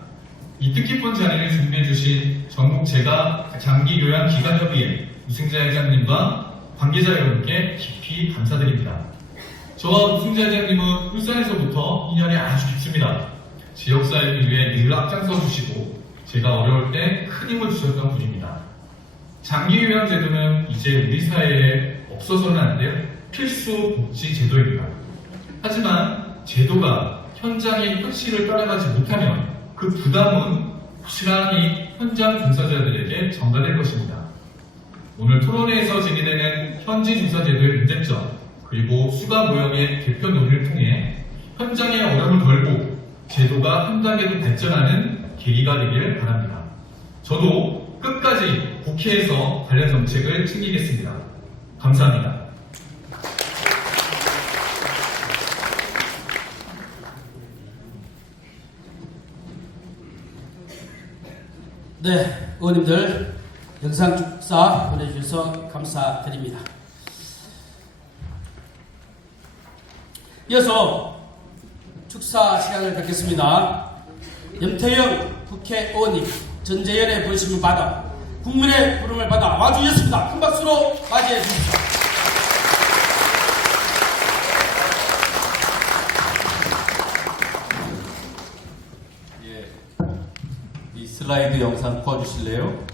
이 뜻깊은 자리를 준비해주신 전국 제가 장기요양기관협의회 우승자 회장님과 관계자 여러분께 깊이 감사드립니다. 저와 우승자 회장님은 울산에서부터 인연이 아주 깊습니다. 지역사회를 위해 늘 앞장서 주시고 제가 어려울 때 큰 힘을 주셨던 분입니다. 장기요양제도는 이제 우리 사회에 없어서는 안 될 필수 복지 제도입니다. 하지만 제도가 현장의 현실을 따라가지 못하면 그 부담은 확실히 현장 종사자들에게 전가될 것입니다. 오늘 토론회에서 제기되는 현지 종사제도의 문제점 그리고 수가 모형의 개편 논의를 통해 현장의 어려움을 덜고 제도가 한 단계도 발전하는 계기가 되길 바랍니다. 저도 끝까지 국회에서 관련 정책을 챙기겠습니다. 감사합니다. 네, 의원님들 영상 축사 보내주셔서 감사드립니다. 이어서 축사 시간을 갖겠습니다. 염태영 국회의원님 전재현의 부르심을 받아 국민의 부름을 받아 와주셨습니다. 큰 박수로 맞이해 주십시오. 이 슬라이드 영상 보여주실래요?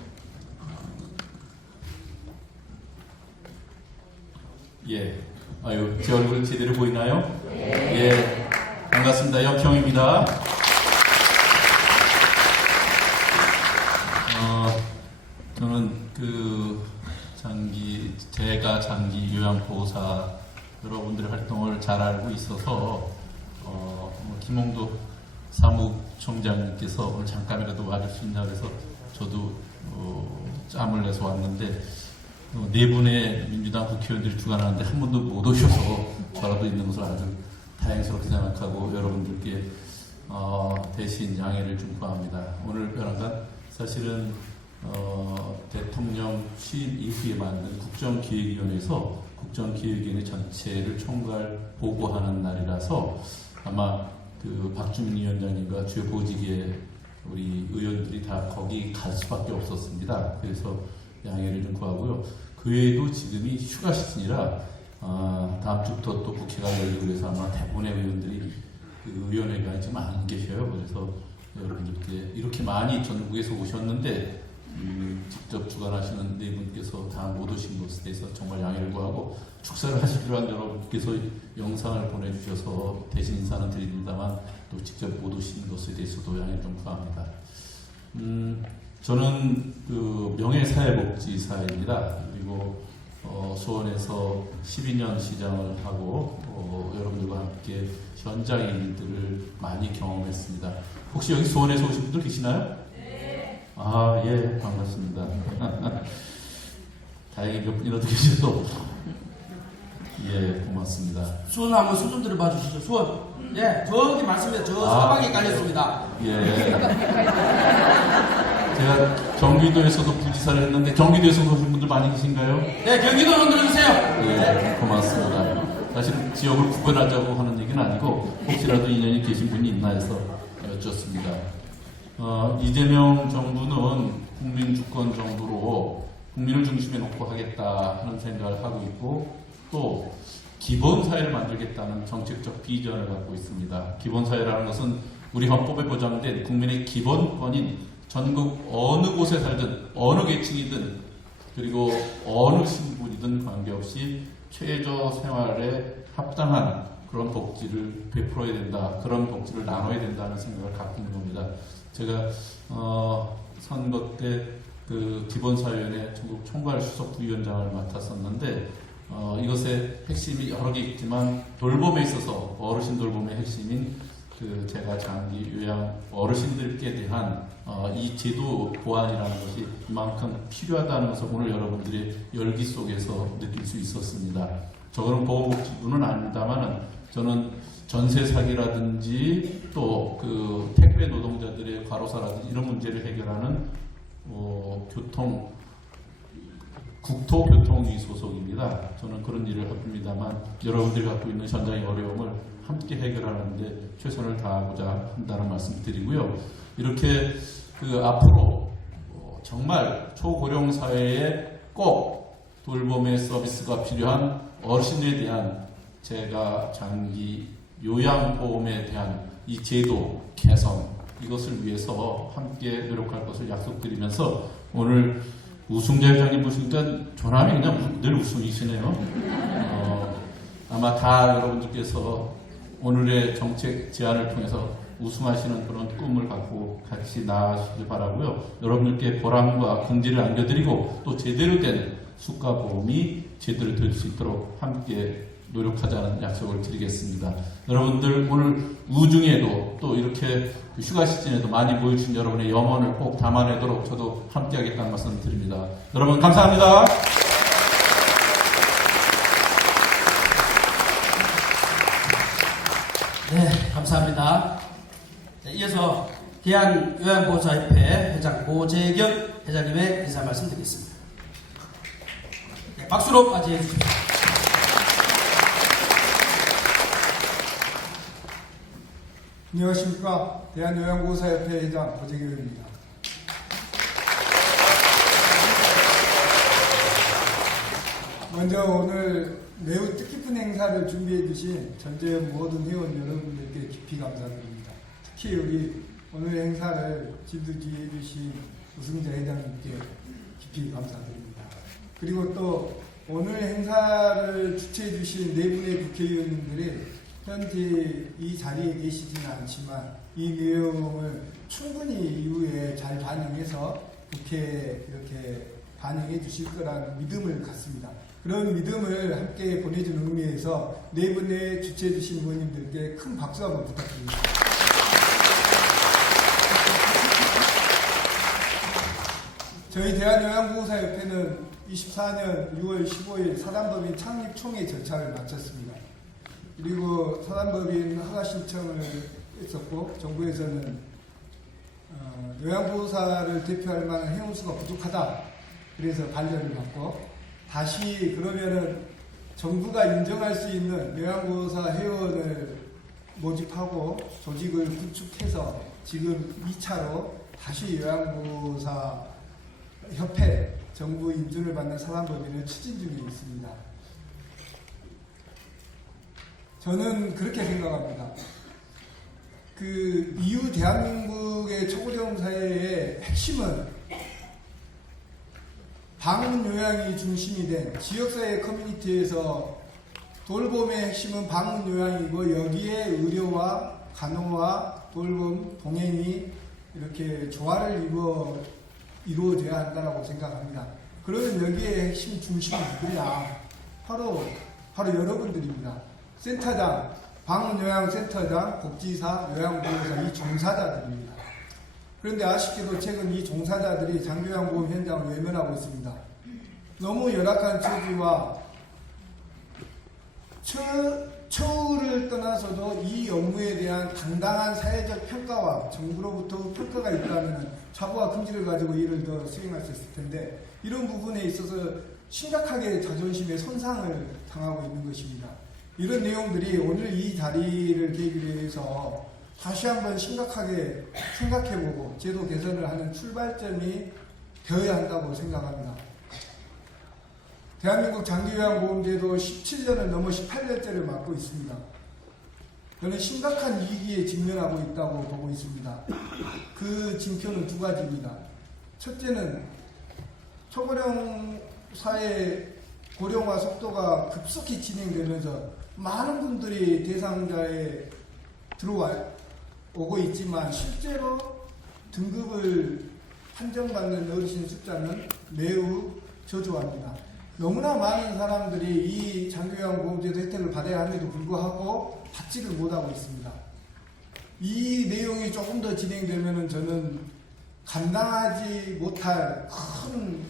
예. 아유, 제 얼굴 제대로 보이나요? 예. 반갑습니다. 염평입니다. 저는 제가 장기 요양보호사 여러분들의 활동을 잘 알고 있어서, 김홍도 사무총장님께서 오늘 잠깐이라도 와줄 수 있나 그래서 저도 짬을 내서 왔는데, 네 분의 민주당 국회의원들이 주관하는데 한 분도 못 오셔서 저라도 있는 것을 아주 다행스럽게 생각하고 여러분들께 대신 양해를 좀 구합니다. 오늘 벼랑간 사실은 대통령 취임 이후에 만든 국정기획위원회에서 국정기획위원회 전체를 총괄 보고하는 날이라서 아마 박주민 위원장님과 주요 보직의 우리 의원들이 다 거기 갈 수밖에 없었습니다. 그래서 양해를 좀 구하고요. 그 외에도 지금이 휴가 시즌이라 다음 주부터 또 국회가 열리고 그래서 아마 대부분의 의원들이 의원회가 지금 안 계셔요. 그래서 여러분들께 이렇게 많이 전국에서 오셨는데 직접 주관하시는 네 분께서 다 못 오신 것에 대해서 정말 양해를 구하고 축사를 하시기로 한 여러분께서 영상을 보내주셔서 대신 인사는 드립니다만 또 직접 못 오신 것에 대해서도 양해를 좀 구합니다. 저는 명예사회복지사입니다. 그리고 수원에서 12년 시장을 하고 여러분들과 함께 현장 일들을 많이 경험했습니다. 혹시 여기 수원에서 오신 분들 계시나요? 네. 아, 예, 반갑습니다. 다행히 몇 분이라도 계셔서 예, 고맙습니다. 수원 한번 손 좀 들어봐 주시죠. 수원. 예, 저기 많습니다. 저 사방에 깔렸습니다. 예. 제가 경기도에서도 부지사를 했는데 경기도에서 오신 분들 많이 계신가요? 네, 경기도 흔들어주세요. 예, 고맙습니다. 사실 지역을 구별하자고 하는 얘기는 아니고 혹시라도 인연이 계신 분이 있나 해서 여쭙습니다. 이재명 정부는 국민주권 정부로 국민을 중심에 놓고 하겠다 하는 생각을 하고 있고 또 기본사회를 만들겠다는 정책적 비전을 갖고 있습니다. 기본사회라는 것은 우리 헌법에 보장된 국민의 기본권인 전국 어느 곳에 살든 어느 계층이든 그리고 어느 신분이든 관계없이 최저 생활에 합당한 그런 복지를 베풀어야 된다. 그런 복지를 나눠야 된다는 생각을 갖고 있는 겁니다. 제가 선거 때 기본사회위원회 전국 총괄 수석 부위원장을 맡았었는데 이것의 핵심이 여러 개 있지만 돌봄에 있어서 어르신 돌봄의 핵심인 제가 장기 요양 어르신들께 대한 이 제도 보완이라는 것이 이만큼 필요하다는 것을 오늘 여러분들의 열기 속에서 느낄 수 있었습니다. 저거는 보호복지부는 아닙니다만은 저는 전세 사기라든지 또 택배 노동자들의 과로사라든지 이런 문제를 해결하는 국토교통위 소속입니다. 저는 그런 일을 합니다만 여러분들이 갖고 있는 현장의 어려움을 함께 해결하는데 최선을 다하고자 한다는 말씀 드리고요. 이렇게 앞으로 정말 초고령 사회에 꼭 돌봄의 서비스가 필요한 어르신에 대한 제가 장기 요양보험에 대한 이 제도 개선 이것을 위해서 함께 노력할 것을 약속드리면서 오늘 우승자 회장님 보시니까 조남이 그냥 늘 우승이시네요. 아마 다 여러분들께서 오늘의 정책 제안을 통해서 우승하시는 그런 꿈을 갖고 같이 나아가시길 바라고요. 여러분들께 보람과 긍지를 안겨드리고 또 제대로 된 수가보험이 제대로 될 수 있도록 함께 노력하자는 약속을 드리겠습니다. 여러분들 오늘 우중에도 또 이렇게 휴가 시즌에도 많이 모여주신 여러분의 염원을 꼭 담아내도록 저도 함께하겠다는 말씀 드립니다. 여러분 감사합니다. 네, 감사합니다. 자, 이어서 대한요양보호사협회 회장 고재경 회장님의 인사 말씀 드리겠습니다. 네, 박수로 맞이해 주십시오. 안녕하십니까. 대한요양보호사협회 회장 고재경입니다. 먼저 오늘 매우 뜻깊은 행사를 준비해 주신 전재현 모든 회원 여러분들께 깊이 감사드립니다. 특히 우리 오늘 행사를 지도해 주신 우승자 회장님께 깊이 감사드립니다. 그리고 또 오늘 행사를 주최해 주신 네 분의 국회의원님들이 현재 이 자리에 계시지는 않지만 이 내용을 충분히 이후에 잘 반영해서 국회에 이렇게 반영해 주실 거라는 믿음을 갖습니다. 그런 믿음을 함께 보내주는 의미에서 네 분의 주최해 주신 의원님들께 큰 박수 한번 부탁드립니다. 저희 대한요양보호사협회는 24년 6월 15일 사단법인 창립 총회 절차를 마쳤습니다. 그리고 사단법인 허가 신청을 했었고 정부에서는 요양보호사를 대표할 만한 회원수가 부족하다. 그래서 반려를 받고 다시 그러면은 정부가 인정할 수 있는 요양보호사 회원을 모집하고 조직을 구축해서 지금 2차로 다시 요양보호사 협회 정부 인준을 받는 사단법인을 추진 중에 있습니다. 저는 그렇게 생각합니다. 그 이후 대한민국의 초고령 사회의 핵심은 방문 요양이 중심이 된 지역사회 커뮤니티에서 돌봄의 핵심은 방문 요양이고 여기에 의료와 간호와 돌봄, 동행이 이렇게 조화를 이루어져야 한다고 생각합니다. 그러면 여기에 핵심 중심은 누구냐? 바로 여러분들입니다. 센터장, 방문요양센터장, 복지사, 요양보호사 이 종사자들입니다. 그런데 아쉽게도 최근 이 종사자들이 장기요양보험 현장을 외면하고 있습니다. 너무 열악한 처지와 처우를 떠나서도 이 업무에 대한 당당한 사회적 평가와 정부로부터 평가가 있다면 자부와 긍지를 가지고 일을 더 수행할 수 있을 텐데 이런 부분에 있어서 심각하게 자존심에 손상을 당하고 있는 것입니다. 이런 내용들이 오늘 이 자리를 계기로 해서 다시 한번 심각하게 생각해보고 제도 개선을 하는 출발점이 되어야 한다고 생각합니다. 대한민국 장기요양보험제도 17년을 넘어 18년째를 맞고 있습니다. 저는 심각한 위기에 직면하고 있다고 보고 있습니다. 그 징표는 두 가지입니다. 첫째는 초고령 사회 고령화 속도가 급속히 진행되면서 많은 분들이 대상자에 들어오고 있지만 실제로 등급을 판정받는 어르신 숫자는 매우 저조합니다. 너무나 많은 사람들이 이 장기요양보험제도 혜택을 받아야 함에도 불구하고 받지를 못하고 있습니다. 이 내용이 조금 더 진행되면 저는 감당하지 못할 큰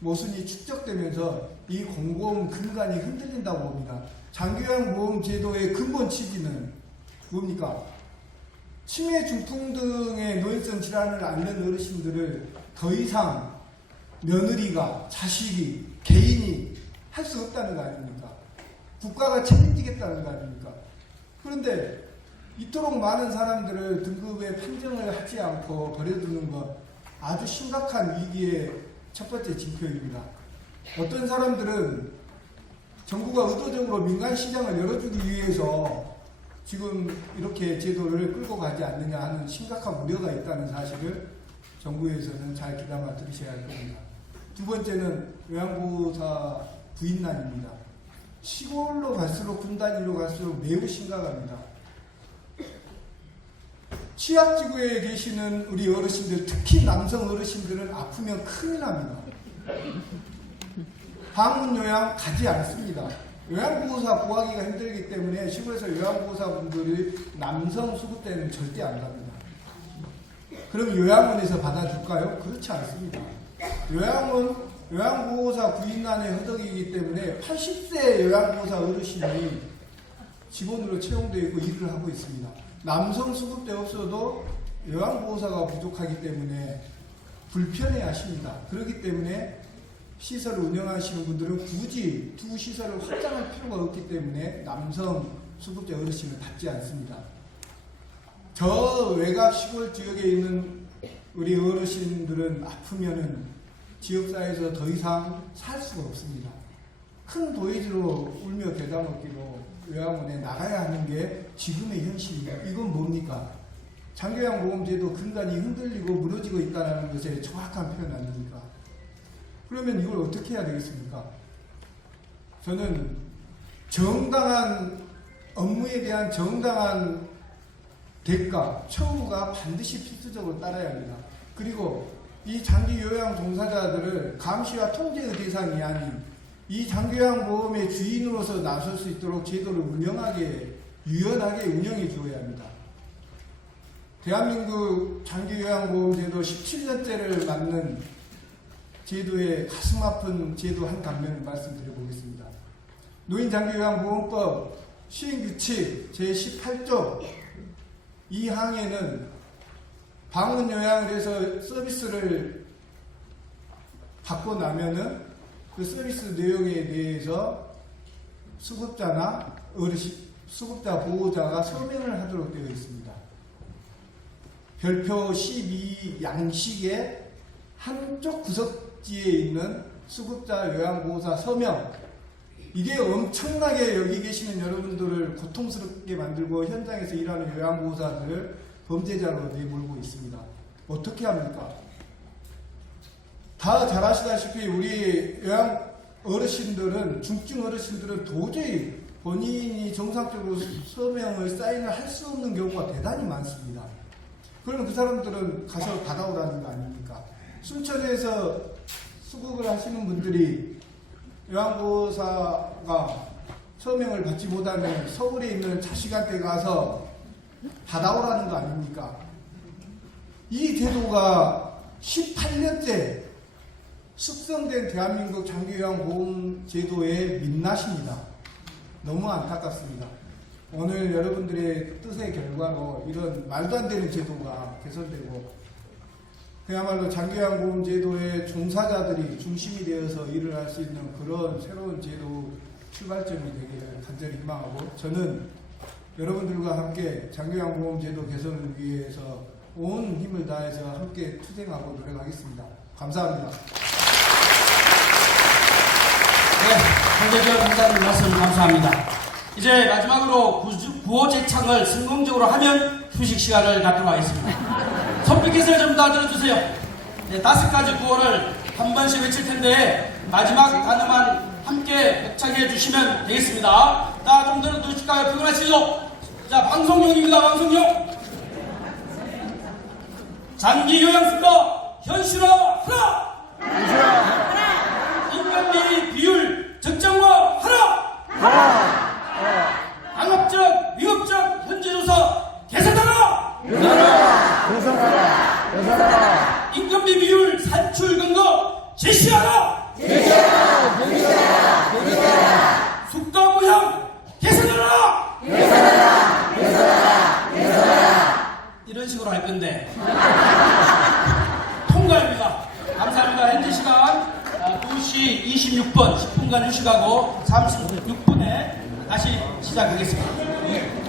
모순이 축적되면서 이 공공보험 근간이 흔들린다고 봅니다. 장기요양보험제도의 근본 취지는 뭡니까? 치매, 중풍 등의 노인성 질환을 앓는 어르신들을 더 이상 며느리가, 자식이, 개인이 할 수 없다는 거 아닙니까? 국가가 책임지겠다는 거 아닙니까? 그런데 이토록 많은 사람들을 등급의 판정을 하지 않고 버려두는 것 아주 심각한 위기의 첫 번째 징표입니다. 어떤 사람들은 정부가 의도적으로 민간 시장을 열어주기 위해서 지금 이렇게 제도를 끌고 가지 않느냐 하는 심각한 우려가 있다는 사실을 정부에서는 잘 귀담아 들으셔야 할 겁니다. 두 번째는 요양보호사 부인난입니다. 시골로 갈수록 군 단위로 갈수록 매우 심각합니다. 취약지구에 계시는 우리 어르신들, 특히 남성 어르신들은 아프면 큰일 납니다. 방문 요양 가지 않습니다. 요양보호사 구하기가 힘들기 때문에 시골에서 요양보호사분들이 남성 수급대는 절대 안 갑니다. 그럼 요양원에서 받아줄까요? 그렇지 않습니다. 요양원, 요양보호사 구인난의 허덕이기 때문에 80세 요양보호사 어르신이 직원으로 채용되어 있고 일을 하고 있습니다. 남성 수급대 없어도 요양보호사가 부족하기 때문에 불편해 하십니다. 그렇기 때문에 시설을 운영하시는 분들은 굳이 두 시설을 확장할 필요가 없기 때문에 남성 수급자 어르신을 받지 않습니다. 저 외곽 시골 지역에 있는 우리 어르신들은 아프면은 지역사회에서 더 이상 살 수가 없습니다. 큰 도의지로 울며 겨자 먹기로 요양원에 나가야 하는 게 지금의 현실입니다. 이건 뭡니까? 장기요양보험제도 근간이 흔들리고 무너지고 있다는 것에 정확한 표현 아닙니까? 그러면 이걸 어떻게 해야 되겠습니까? 저는 정당한 업무에 대한 정당한 대가, 처우가 반드시 필수적으로 따라야 합니다. 그리고 이 장기요양 종사자들을 감시와 통제의 대상이 아닌 이 장기요양보험의 주인으로서 나설 수 있도록 제도를 운영하게, 유연하게 운영해 주어야 합니다. 대한민국 장기요양보험제도 17년째를 맞는 제도의 가슴 아픈 제도 한 단면을 말씀드려 보겠습니다. 노인장기요양보험법 시행규칙 제18조 2항에는 방문요양을 해서 서비스를 받고 나면은 그 서비스 내용에 대해서 수급자나 어르신, 수급자 보호자가 서명을 하도록 되어 있습니다. 별표 12 양식의 한쪽 구석지에 있는 수급자 요양보호사 서명, 이게 엄청나게 여기 계시는 여러분들을 고통스럽게 만들고 현장에서 일하는 요양보호사들을 범죄자로 내몰고 있습니다. 어떻게 합니까? 다 잘 아시다시피 우리 요양 어르신들은, 중증 어르신들은 도저히 본인이 정상적으로 서명을, 사인을 할 수 없는 경우가 대단히 많습니다. 그러면 그 사람들은 가서 받아오라는 거 아닙니까? 순천에서 수급을 하시는 분들이 요양보호사가 서명을 받지 못하면 서울에 있는 자식한테 가서 받아오라는 거 아닙니까? 이 제도가 18년째 숙성된 대한민국 장기요양보험제도의 민낯입니다. 너무 안타깝습니다. 오늘 여러분들의 뜻의 결과로 이런 말도 안 되는 제도가 개선되고 그야말로 장기요양보험제도의 종사자들이 중심이 되어서 일을 할 수 있는 그런 새로운 제도 출발점이 되기를 간절히 희망하고, 저는 여러분들과 함께 장기요양보험제도 개선을 위해서 온 힘을 다해서 함께 투쟁하고 노력하겠습니다. 감사합니다. 네, 황재규 원장님 말씀 감사합니다. 이제 마지막으로 구호 재창을 성공적으로 하면 휴식 시간을 갖도록 하겠습니다. 선빛깃을 좀 다 들어주세요. 네, 5가지 구호를 한 번씩 외칠 텐데 마지막 단어만 함께 묵창해 주시면 되겠습니다. 자, 좀 들어주실까요? 피곤하시죠? 자, 방송용입니다. 방송용. 장기요양수가 현실화하라. 인건비 비율 적정화하라. 강압적, 위협적 현재조사 개선하라. 인건비 비율 산출 근거 제시하라. 수가 모형 개선하라. 이런 식으로 할 건데 통과입니다. 감사합니다. 현재 시간 2시 26분 10분간 휴식하고 36분에 다시 시작하겠습니다.